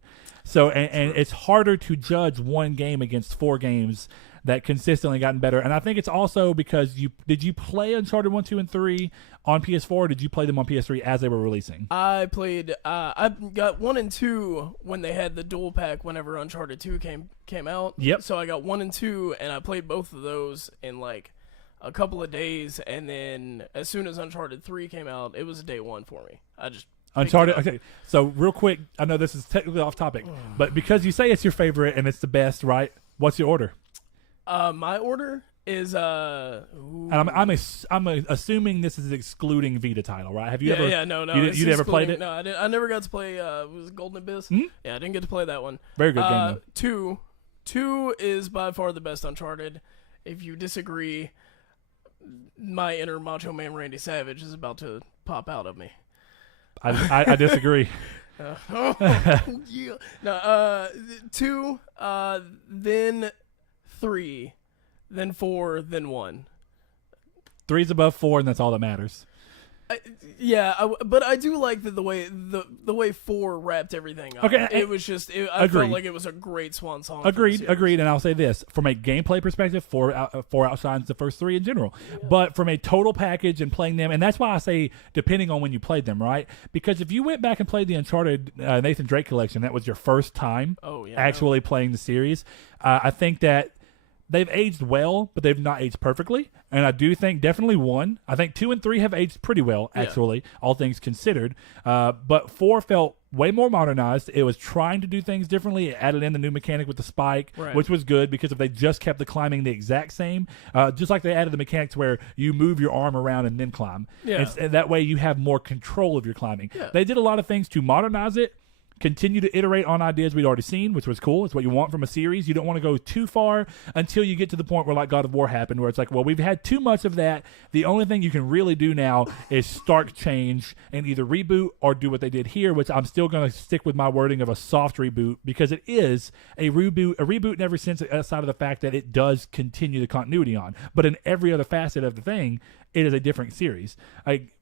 So and it's harder to judge one game against 4 games that consistently gotten better. And I think it's also because did you play Uncharted 1, 2, and 3 on PS4 or did you play them on PS3 as they were releasing? I played I got 1 and 2 when they had the dual pack whenever Uncharted 2 came out. Yep. So I got 1 and 2 and I played both of those in like a couple of days, and then as soon as Uncharted 3 came out, it was a day one for me. I just Uncharted. Okay, so real quick, I know this is technically off topic, but because you say it's your favorite and it's the best, right? What's your order? My order is and I'm assuming this is excluding Vita title, right? Have you ever? Yeah, no. You never played it? No, I never got to play. Was it Golden Abyss? Hmm? Yeah, I didn't get to play that one. Very good game. Though. Two is by far the best Uncharted. If you disagree, my inner Macho Man Randy Savage is about to pop out of me. I disagree. Yeah. No. 2, then 3, then 4, then 1. 3's above 4, and that's all that matters. But I do like the way 4 wrapped everything up. Okay, it was just I felt like it was a great swan song. Agreed. And I'll say this from a gameplay perspective, 4 outshines the first 3 in general. Yeah. But from a total package and playing them, and that's why I say depending on when you played them, right? Because if you went back and played the Uncharted Nathan Drake collection, that was your first time actually playing the series. I think that they've aged well, but they've not aged perfectly. And I do think definitely 1. I think 2 and 3 have aged pretty well, actually, all things considered. But 4 felt way more modernized. It was trying to do things differently. It added in the new mechanic with the spike, which was good because if they just kept the climbing the exact same, just like they added the mechanics where you move your arm around and then climb. Yeah. And that way you have more control of your climbing. Yeah. They did a lot of things to modernize it. Continue to iterate on ideas we'd already seen, which was cool. It's what you want from a series. You don't want to go too far until you get to the point where like God of War happened, where it's like, well, we've had too much of that. The only thing you can really do now is start change and either reboot or do what they did here, which I'm still going to stick with my wording of a soft reboot because it is a reboot in every sense outside of the fact that it does continue the continuity on. But in every other facet of the thing, it is a different series.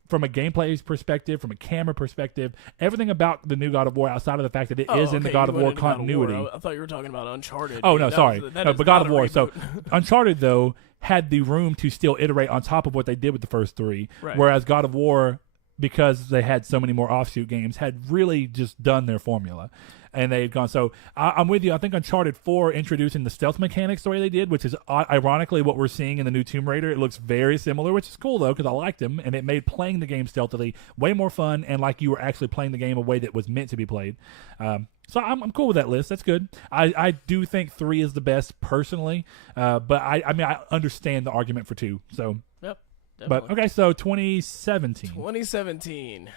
From a gameplay perspective, from a camera perspective, everything about the new God of War outside of the fact that it is in the God of War continuity. I thought you were talking about Uncharted. Oh, no, sorry. But God of War. So Uncharted, though, had the room to still iterate on top of what they did with the first 3, whereas God of War, because they had so many more offshoot games, had really just done their formula. And they had gone. So I'm with you. I think Uncharted 4 introducing the stealth mechanics the way they did, which is ironically what we're seeing in the new Tomb Raider. It looks very similar, which is cool, though, because I liked them. And it made playing the game stealthily way more fun and like you were actually playing the game a way that was meant to be played. So I'm cool with that list. That's good. I do think 3 is the best personally. But I mean, I understand the argument for 2. So, yep. Definitely. But, okay, so 2017. 2017.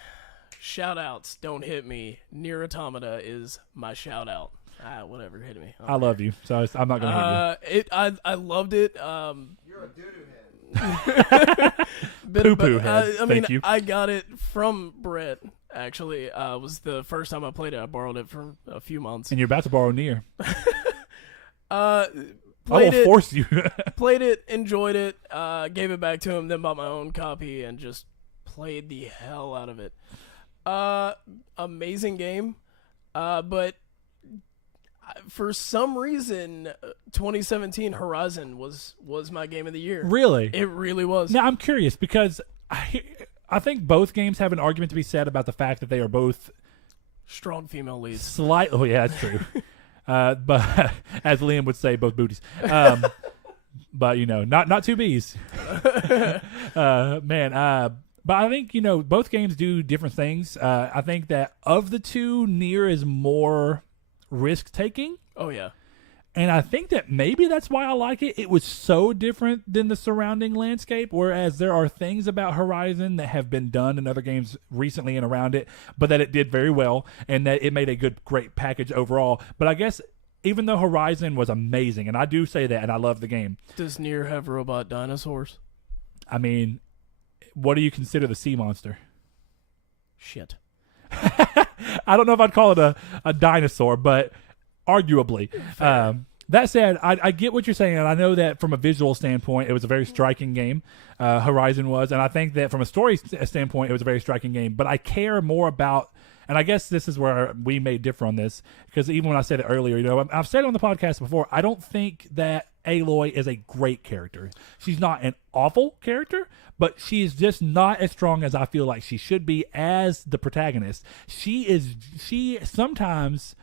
Shout-outs don't hit me. Nier Automata is my shout-out. Whatever, hit me. I love you, so I'm not going to hit you. I loved it. You're a doo-doo head. Poo-poo head. Thank you. I got it from Brett, actually. It was the first time I played it. I borrowed it for a few months. And you're about to borrow Nier. I will force you. Played it, enjoyed it, gave it back to him, then bought my own copy, and just played the hell out of it. Amazing game, but for some reason, 2017 Horizon was my game of the year. Really? It really was. Now, I'm curious because I think both games have an argument to be said about the fact that they are both strong female leads. Oh, yeah, that's true. But as Liam would say, both booties. but not two Bs. But I think both games do different things. I think that of the two, Nier is more risk taking. Oh yeah. And I think that maybe that's why I like it. It was so different than the surrounding landscape, whereas there are things about Horizon that have been done in other games recently and around it, but that it did very well and that it made a great package overall. But I guess even though Horizon was amazing, and I do say that, and I love the game. Does Nier have robot dinosaurs? I mean, what do you consider the sea monster? Shit. I don't know if I'd call it a dinosaur, but arguably. That said, I get what you're saying, and I know that from a visual standpoint, it was a very striking game. Horizon was, and I think that from a story standpoint, it was a very striking game. But I care more about, and I guess this is where we may differ on this, because even when I said it earlier, I've said it on the podcast before, I don't think that Aloy is a great character. She's not an awful character, but she is just not as strong as I feel like she should be as the protagonist. She sometimes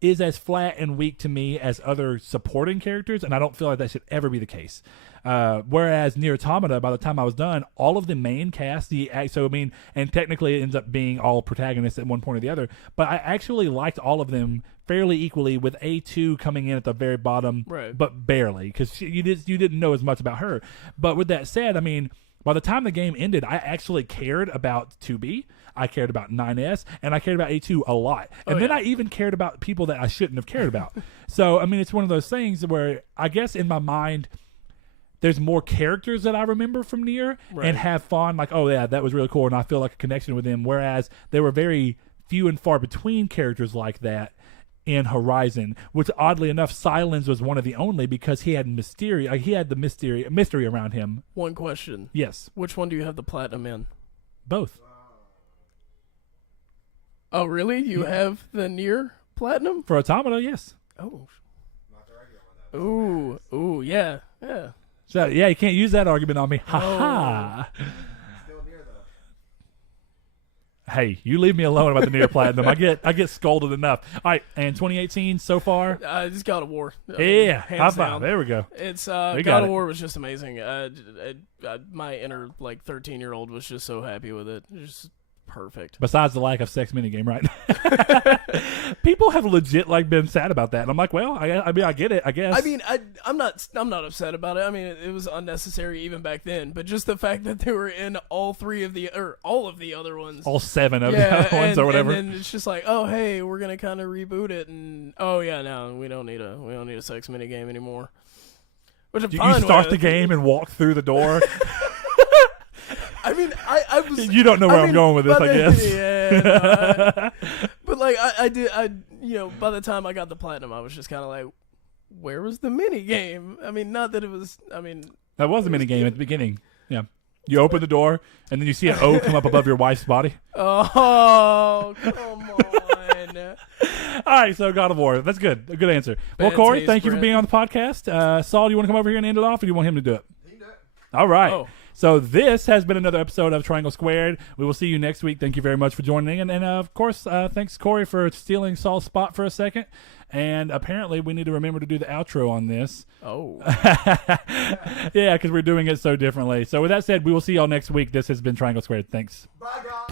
is as flat and weak to me as other supporting characters, and I don't feel like that should ever be the case. Whereas Nier Automata, by the time I was done, all of the main cast, and technically it ends up being all protagonists at one point or the other, but I actually liked all of them fairly equally, with A2 coming in at the very bottom, right, but barely, because you didn't know as much about her. But with that said, I mean, by the time the game ended, I actually cared about 2B, I cared about 9S, and I cared about A2 a lot. And then I even cared about people that I shouldn't have cared about. So, I mean, it's one of those things where I guess in my mind, there's more characters that I remember from Nier and have fun, like, oh yeah, that was really cool, and I feel like a connection with them, whereas there were very few and far between characters like that in Horizon, which oddly enough, Silence was one of the only, because he had the mystery around him. One question. Yes. Which one do you have the platinum in? Both. Oh, really? You have the Nier platinum? For Automata, yes. Oh. Ooh, yeah. So, yeah, you can't use that argument on me. Ha ha. Still Nier though. Hey, you leave me alone about the Nier Platinum. I get scolded enough. All right, and 2018 so far? It's God of War. Yeah, high hands five. down. There we go. It's We got God it. of War was just amazing. My inner 13-year-old was just so happy with it. It was just perfect. Besides the lack of sex minigame, right? People have legit been sad about that, and I'm like, well, I mean, I get it, I guess. I mean, I'm not upset about it. I mean, it was unnecessary even back then, but just the fact that they were in all of the other ones, all 7 of the other ones or whatever. And then it's just like, oh hey, we're gonna kind of reboot it, and oh yeah, no, we don't need a sex minigame anymore. Which I'm fine you start with. the game and walk through the door. I mean, I was. You don't know where I'm going with this, I guess. Yeah, but I did. By the time I got the platinum, I was just kind of like, where was the mini game? I mean, not that it was. I mean, that was a mini game at the beginning. Yeah, you open the door and then you see an O come up above your wife's body. Oh, come on! All right, so God of War. That's good. A good answer. Well, Bad Corey, taste, thank you for Brett. being on the podcast. Saul, do you want to come over here and end it off, or do you want him to do it? You can do it. All right. Oh. So this has been another episode of Triangle Squared. We will see you next week. Thank you very much for joining in. And, of course, thanks, Corey, for stealing Saul's spot for a second. And apparently we need to remember to do the outro on this. Oh. Yeah, because we're doing it so differently. So with that said, we will see y'all next week. This has been Triangle Squared. Thanks. Bye, guys.